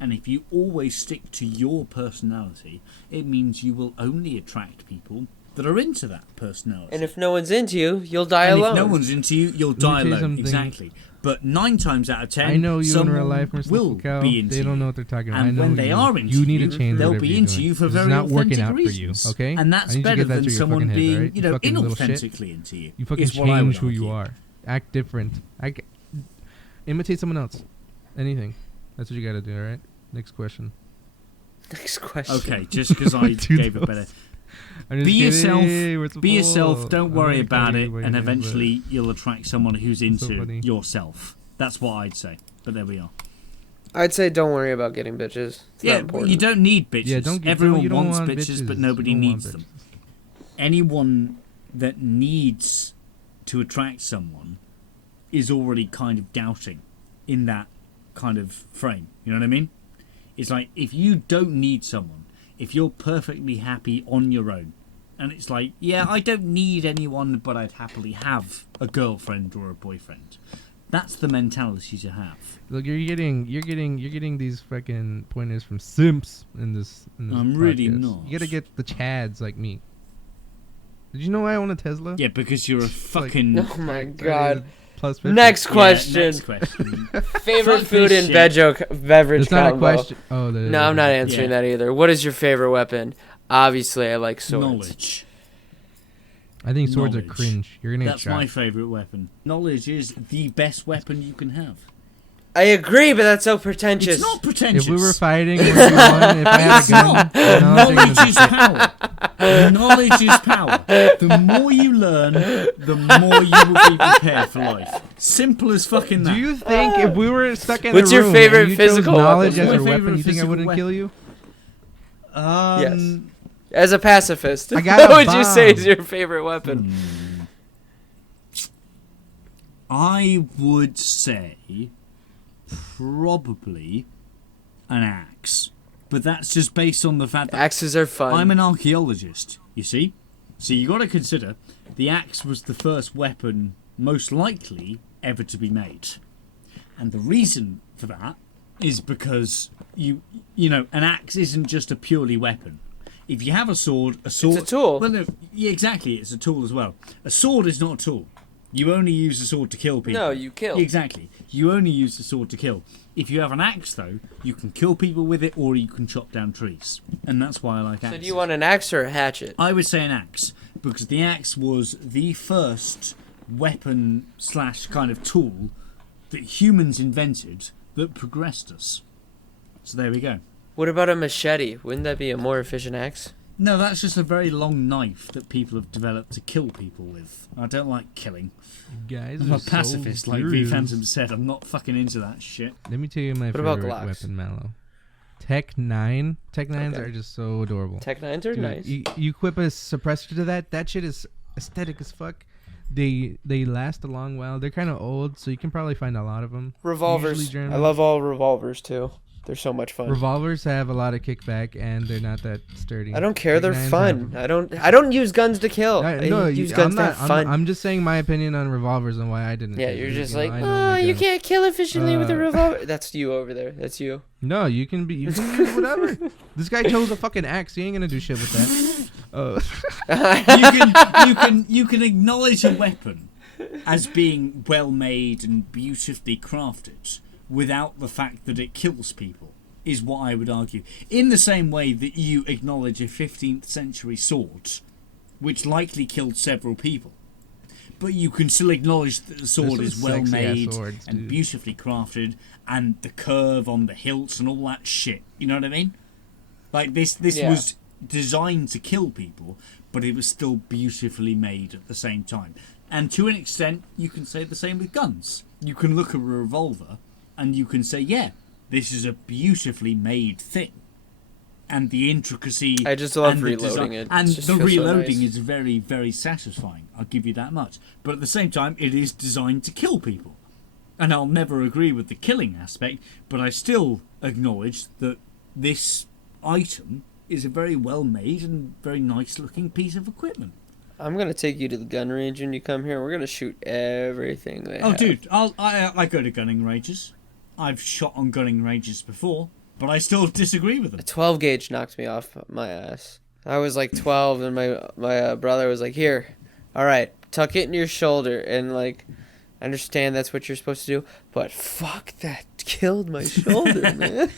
and if you always stick to your personality, it means you will only attract people that are into that personality. And if no one's into you, you'll die And alone. if no one's into you, you'll me die tell you alone. something. Exactly. But 9 times out of 10, I know you in someone real life, will Cow. be into They don't you. know what they're talking about. And I know when they are into you need to you, change. they'll whatever be you're into doing. you for This very is not working authentic out reasons. for you, okay? And that's I need you to better get that than through your someone fucking head, being, alright? you know, fucking little shit. inauthentically into you. You fucking is what I would change who you argue. are. Act different. Imitate someone else. Anything. That's what you gotta do, alright? Next question. Next question. Okay, just because I Dude, gave it better. I'm just Be kidding. yourself. What's the Be yourself. ball? Don't I'm worry not gonna about call it, you by your and name, but eventually you'll attract someone who's so into funny. yourself. That's what I'd say. But there we are. I'd say don't worry about getting bitches. It's not important. You don't need bitches. Yeah, Everyone wants bitches, but nobody needs them. Anyone that needs to attract someone is already kind of doubting in that kind of frame. You know what I mean? It's like, if you don't need someone, if you're perfectly happy on your own, and it's like, yeah, I don't need anyone, but I'd happily have a girlfriend or a boyfriend. That's the mentality to have. Look, you're getting these fucking pointers from simps in this I'm really podcast. not. You gotta get the chads like me. Did you know why I own a Tesla? Yeah, because you're a fucking... Oh my god. Plus 50. Next question. Yeah, next question. Favorite Fuck food this and shit. beverage It's not combo. a question. Oh, No, I'm not answering that either. What is your favorite weapon? Obviously, I like swords. Knowledge. I think swords are Knowledge. cringe. You're gonna get That's shot. my favourite weapon. Knowledge is the best weapon you can have. I agree, but that's so pretentious. It's not pretentious. If we were fighting, would you won? If I had a gun, Knowledge is power. Knowledge is power. The more you learn, the more you will be prepared for life. Simple as fucking that. Do you think if we were stuck in What's a your room favorite and you chose physical knowledge weapon? as your My weapon, favorite you think I physical wouldn't weapon. kill you? Yes. As a pacifist, I got what a would you say bomb. is your favorite weapon? I would say probably an axe. But that's just based on the fact that Axes are fun. I'm an archaeologist, you see? So you got to consider the axe was the first weapon most likely ever to be made. And the reason for that is because you know, an axe isn't just a purely weapon. If you have a sword It's a tool. Well, no, yeah, exactly, it's a tool as well. A sword is not a tool. You only use the sword to kill people. No, you kill. Exactly. You only use the sword to kill. If you have an axe, though, you can kill people with it, or you can chop down trees, and that's why I like axes. So do you want an axe or a hatchet? I would say an axe, because the axe was the first weapon / kind of tool that humans invented that progressed us. So there we go. What about a machete? Wouldn't that be a more efficient axe? No, that's just a very long knife that people have developed to kill people with. I don't like killing. Guys, I'm a are so pacifist, like V serious. Phantom said. I'm not fucking into that shit. Let me tell you my What about favorite Glocks? weapon, Mallow. Tech 9. Tech 9s Okay. are just so adorable. Tech 9s are Dude, nice. You equip a suppressor to that. That shit is aesthetic as fuck. They last a long while. They're kind of old, so you can probably find a lot of them. Revolvers. Usually German. I love all revolvers too. They're so much fun. Revolvers have a lot of kickback, and they're not that sturdy. I don't care. Tech They're 9s fun. have- I don't use guns to kill. I no, use guns I'm to not. have fun. I'm just saying my opinion on revolvers and why I didn't. Yeah, choose you're it, just you know, like, I know my you guns." can't kill efficiently with a Uh, revolver. That's you over there. That's you. No, you can use whatever. This guy chose a fucking axe. He ain't gonna do shit with that. You can acknowledge a weapon as being well made and beautifully crafted without the fact that it kills people, is what I would argue. In the same way that you acknowledge a 15th century sword, which likely killed several people. But you can still acknowledge that the sword There's is some well sexy-ass made swords, and dude. beautifully crafted, and the curve on the hilts and all that shit. You know what I mean? Like this Yeah. was designed to kill people, but it was still beautifully made at the same time. And to an extent, you can say the same with guns. You can look at a revolver and you can say, yeah, this is a beautifully made thing. And the intricacy... I just love and the reloading it. And It just the feels so reloading nice. is very, very satisfying. I'll give you that much. But at the same time, it is designed to kill people. And I'll never agree with the killing aspect, but I still acknowledge that this item is a very well-made and very nice-looking piece of equipment. I'm gonna take you to the gun range when you come here. We're gonna shoot everything they Oh, have. dude, I go to gunning ranges. I've shot on gunning ranges before, but I still disagree with them. A 12 gauge knocked me off my ass. I was like 12, and my brother was like, "Here, all right, tuck it in your shoulder," and like, I understand that's what you're supposed to do, but fuck, that killed my shoulder, man.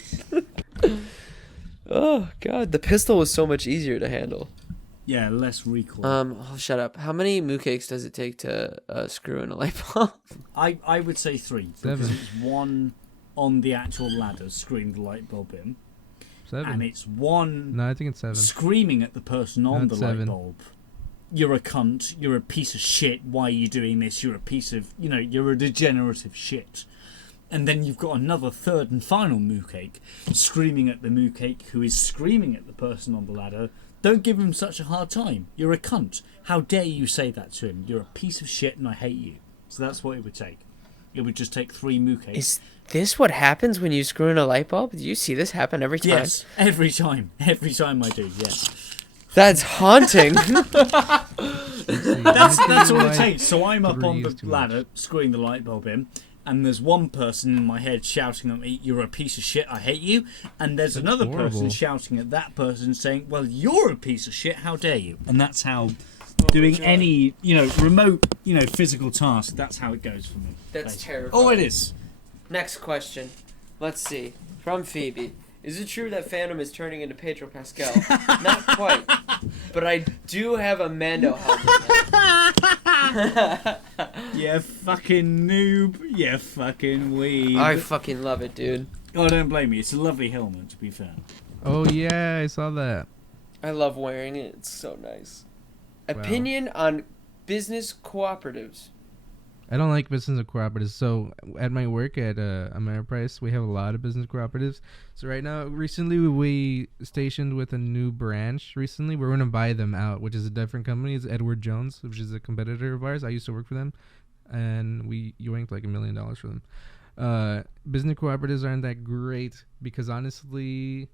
Oh god, the pistol was so much easier to handle. Yeah, less recoil. Oh, shut up. How many moocakes does it take to screw in a light bulb? I would say 3, because 7. it's 1 on the actual ladder screwing the light bulb in, 7. and it's 1 No, I think it's 7. screaming at the person on No, the it's light 7. bulb. You're a cunt, you're a piece of shit, why are you doing this, you're a piece of, you're a degenerative shit. And then you've got another third and final Moocake screaming at the Moocake who is screaming at the person on the ladder. Don't give him such a hard time. You're a cunt. How dare you say that to him? You're a piece of shit and I hate you. So that's what it would take. It would just take 3 Moocakes. Is this what happens when you screw in a light bulb? Do you see this happen every time? Yes, every time. Every time I do, yes. That's haunting. That's all it takes. So I'm up on the ladder, screwing the light bulb in, and there's one person in my head shouting at me, "You're a piece of shit, I hate you," and there's another person shouting at that person saying, "Well, you're a piece of shit, how dare you?" And that's how doing any, remote, physical task, that's how it goes for me. That's terrible. Oh, it is. Next question. Let's see. From Phoebe. Is it true that Phantom is turning into Pedro Pascal? Not quite. But I do have a Mando helmet. You fucking noob. You fucking weeb. I fucking love it, dude. Oh, don't blame me. It's a lovely helmet, to be fair. Oh, yeah, I saw that. I love wearing it. It's so nice. Wow. Opinion on business cooperatives. I don't like business cooperatives. So at my work at Ameriprise, we have a lot of business cooperatives. So right now, recently we stationed with a new branch. Recently, we're going to buy them out, which is a different company. It's Edward Jones, which is a competitor of ours. I used to work for them, and we yoinked like $1 million for them. Business cooperatives aren't that great because honestly,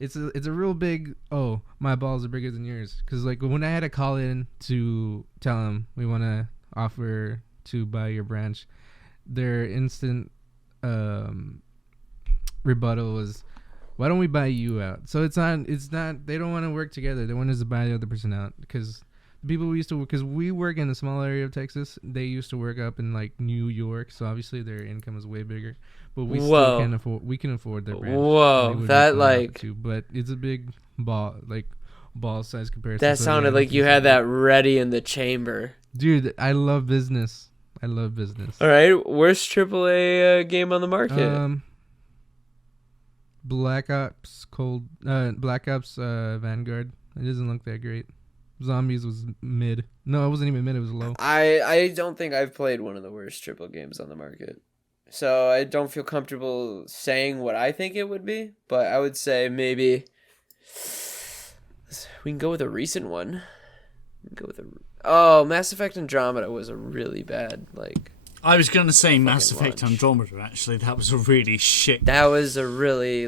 it's a real big, oh, my balls are bigger than yours. Because like when I had to call in to tell them we want to offer to buy your branch, their instant rebuttal was, why don't we buy you out? So it's not they don't want to work together. They want us to buy the other person out because the people we used to work, because we work in a small area of Texas, they used to work up in like New York, so obviously their income is way bigger, but we still can afford their branch. Whoa, that like but it's a big ball size comparison. That sounded like you had that ready in the chamber. Dude, I love business. All right, worst AAA game on the market. Black Ops Vanguard. It doesn't look that great. Zombies was mid. No, it wasn't even mid. It was low. I don't think I've played one of the worst AAA games on the market, so I don't feel comfortable saying what I think it would be. But I would say maybe we can go with a recent one. Mass Effect Andromeda was a really bad, I was going to say Mass Effect Andromeda, actually. That was a really shit... That was a really,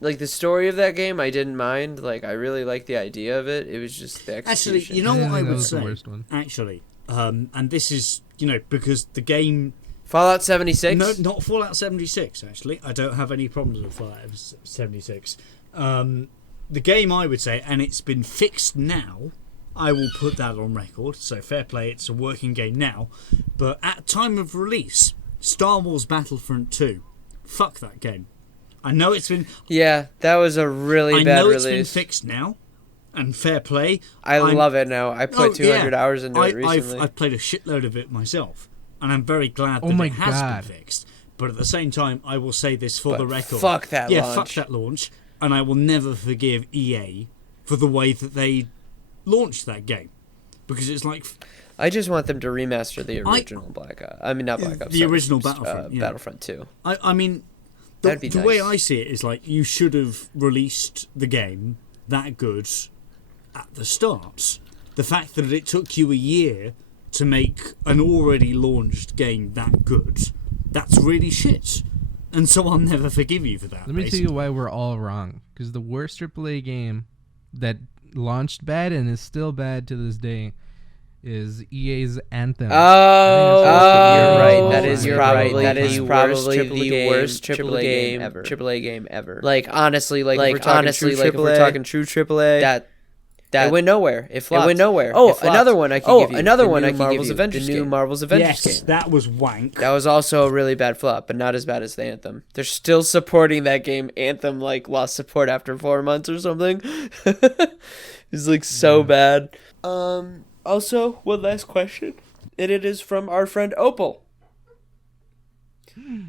the story of that game, I didn't mind. I really liked the idea of it. It was just the execution. Actually, you know what I would say? Actually, and this is, because the game... Fallout 76? No, not Fallout 76, actually. I don't have any problems with Fallout 76. The game, I would say, and it's been fixed now... I will put that on record, so fair play, it's a working game now. But at time of release, Star Wars Battlefront 2, fuck that game. I know it's been... Yeah, that was a really bad release. I know it's been fixed now, and fair play. I love it now. I put 200 hours into it recently. I've played a shitload of it myself, and I'm very glad that it has been fixed. But at the same time, I will say this for the record. Fuck that launch. Yeah, fuck that launch, and I will never forgive EA for the way that they... launched that game, because it's like, I just want them to remaster the original original Battlefront, Battlefront 2. I mean, the way I see it is like, you should have released the game that good at the start. The fact that it took you a year to make an already launched game that good, that's really shit. And so I'll never forgive you for that. Let me tell you why we're all wrong. Because the worst AAA game that launched bad and is still bad to this day is EA's Anthem. You're right. That is probably the worst AAA game ever. Honestly, if we're talking true AAA, that went nowhere. It flopped. Another one I can give you. The new Marvel's Avengers game. Yes, that was wank. That was also a really bad flop, but not as bad as the Anthem. They're still supporting that game. Anthem lost support after 4 months or something. It's so bad. Also, one last question, and it is from our friend Opal.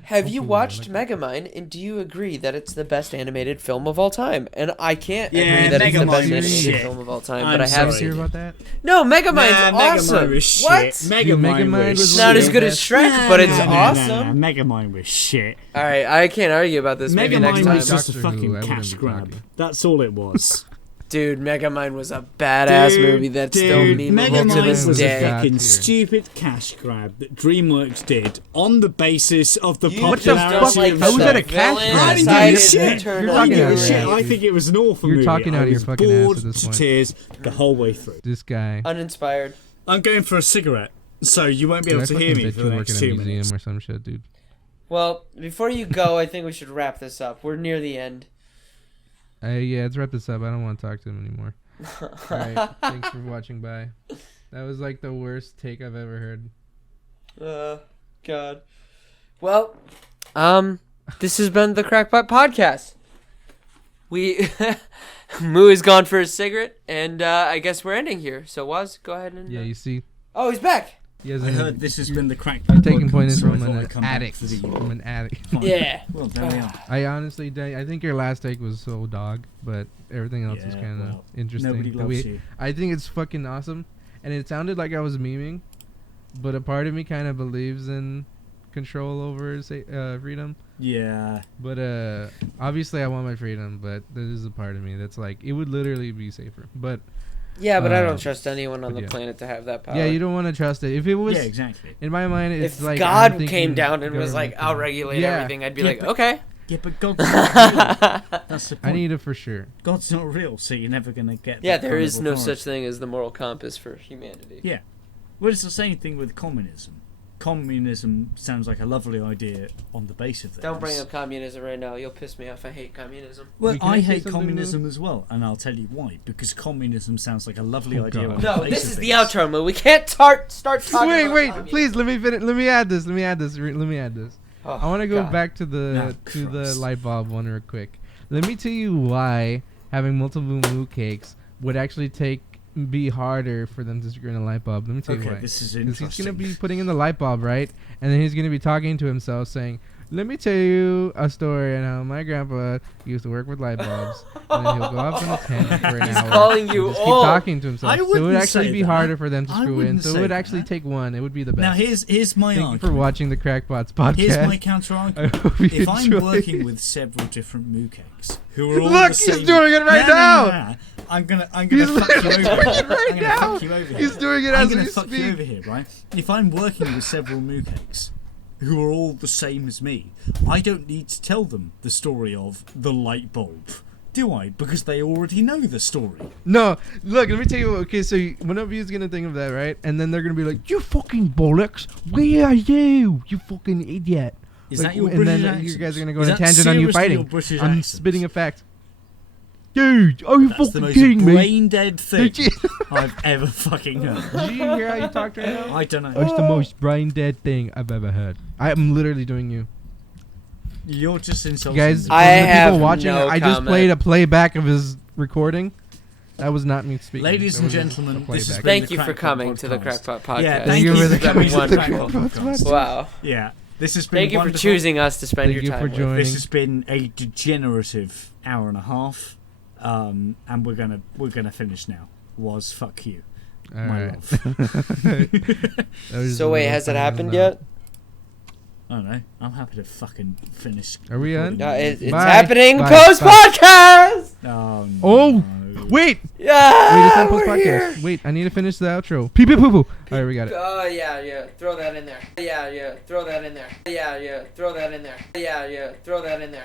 have you Hopefully watched I like Megamind, and do you agree that it's the best animated film of all time? And I can't Yeah, agree that it's the best Megamind was animated shit. film of all time, I'm but I have sorry. seen Hear it. about that? No, Megamind's Nah, awesome. Megamind was shit. What? Megamind Megamind was was It's not as shit. good as Shrek, but it's awesome. Megamind was shit. All right, I can't argue about this. Maybe next Megamind time. was just a Doctor Who, fucking I wouldn't cash be grab. talking. That's all it was. Dude, Megamind was a badass movie that's still memeable to this Megamind was a day. God fucking tier. stupid cash grab that DreamWorks did on the basis of the You just don't popularity like of How was that a the cash villain grab? I didn't decided give a to shit. turn You're on talking you. out of your I think it was an awful You're movie. talking out I of your was fucking ass bored at this to point. tears the whole way through. This guy. Uninspired. I'm going for a cigarette, so you won't be Dude, able I to fucking hear me bet for you the work next in a 2 museum minutes. or some shit, dude. Well, before you go, I think we should wrap this up. We're near the end. Yeah, let's wrap this up. I don't want to talk to him anymore. Alright, thanks for watching. Bye. That was like the worst take I've ever heard. God. Well, this has been the Krakpot podcast. We Moo is gone for his cigarette, and I guess we're ending here. So Woz, go ahead and. Yeah, you see, Oh, he's back. he has I heard this has been the Krakpot. You're taking podcast, pointers so I from thought an I'd come back addict. for the- From an addict. Fine. Yeah. Well, there we are. I honestly, I think your last take was so dog, but everything else was Yeah, kind of well, interesting. Nobody The loves way- you. I think it's fucking awesome, and it sounded like I was memeing, but a part of me kind of believes in control over freedom. Yeah. But obviously I want my freedom, but there is a part of me that's like it would literally be safer. But Yeah, but I don't trust anyone on but the yeah. planet to have that power. yeah, you don't want to trust it. If it was Yeah, exactly. in my mind, it's If like God I'm thinking came down and was like, government "I'll thing. regulate Yeah. everything," I'd be Yeah, like, but- "Okay." Yeah, but God's not real. That's the I point. need it for sure. God's not real, so you're never going to get Yeah, that there kind is of no authority. such thing as the moral compass for humanity. Yeah. Well, it's the same thing with communism. Communism sounds like a lovely idea on the base of things. Don't bring up communism right now. You'll piss me off. I hate communism. Well, Wait, can I I say hate something, communism as well, and I'll tell you why. Because communism sounds like a lovely Oh, idea God. on No, the base this of is the things. outro, Moo. We can't start talking Wait, about wait, communism. please let me finish. Let me add this. Let me add this. Let me add this. Oh, I want to go God. back to the Oh, to the Christ. light bulb one real quick. Let me tell you why having multiple Moocakes would actually be harder for them to screw in a light bulb. Let me tell you Okay, why. this is Because interesting. he's gonna be putting in the light bulb, right? And then he's gonna be talking to himself, saying, "Let me tell you a story on how my grandpa used to work with light bulbs." And then he'll go off on a tangent for an He's hour. calling you and just keep old. talking to himself. I So it would wouldn't actually say be that. harder for them to I screw in. wouldn't So it say would actually that. take one. It would be the best. Now, here's my Thank you for argument. watching the Krakpots podcast. Here's my counter I argument. hope you If I'm enjoy. working with several different Moocakes who are all Look, the he's same, doing it right now. I'm gonna He's fuck you over. doing it right I'm gonna now. fuck you over here. He's doing it I'm as gonna we fuck you speak. over here, right? If I'm working with several Moocakes who are all the same as me, I don't need to tell them the story of the light bulb, do I? Because they already know the story. No, look, let me tell you. Okay, so one of you is gonna think of that, right? And then they're gonna be like, "You fucking bollocks! Where are you? You fucking idiot!" Is Like, that your and British then accent? you guys are gonna go Is on a that tangent on you seriously your fighting. British I'm accent? spitting a fact. Dude, are you That's the fucking most kidding me? brain dead thing Did you, I've ever fucking heard. did you hear how you talked right now? I don't know. That's the most brain dead thing I've ever heard. I'm literally doing you. You're just insulting Guys, me. I from the have people watching, no I just comment. played a playback of his recording. That was not me speaking. Ladies That and was a gentlemen, this has playback. been Thank the you for Krakpot coming to the podcast. Krakpot podcast. Yeah, Thank thank you you for for the coming to the wonderful. Krakpot podcast. Wow. Yeah, this has been Thank you for wonderful. choosing us to spend Thank your you time for with. joining. This has been a degenerative hour and a half, and we're gonna finish now. Was fuck you, All my right. love. That was So a wait, little has it funny happened enough. yet? I don't know. I'm happy to fucking finish. Are we on? recording. It's Bye. happening Bye. post podcast. Oh, Oh, no. wait! Yeah, Wait, it's not post we're podcast. here. Wait, I need to finish the outro. Pee pee poo poo. All right, we got it. Oh yeah, throw that in there. Yeah, throw that in there. Yeah, throw that in there. Yeah, throw that in there.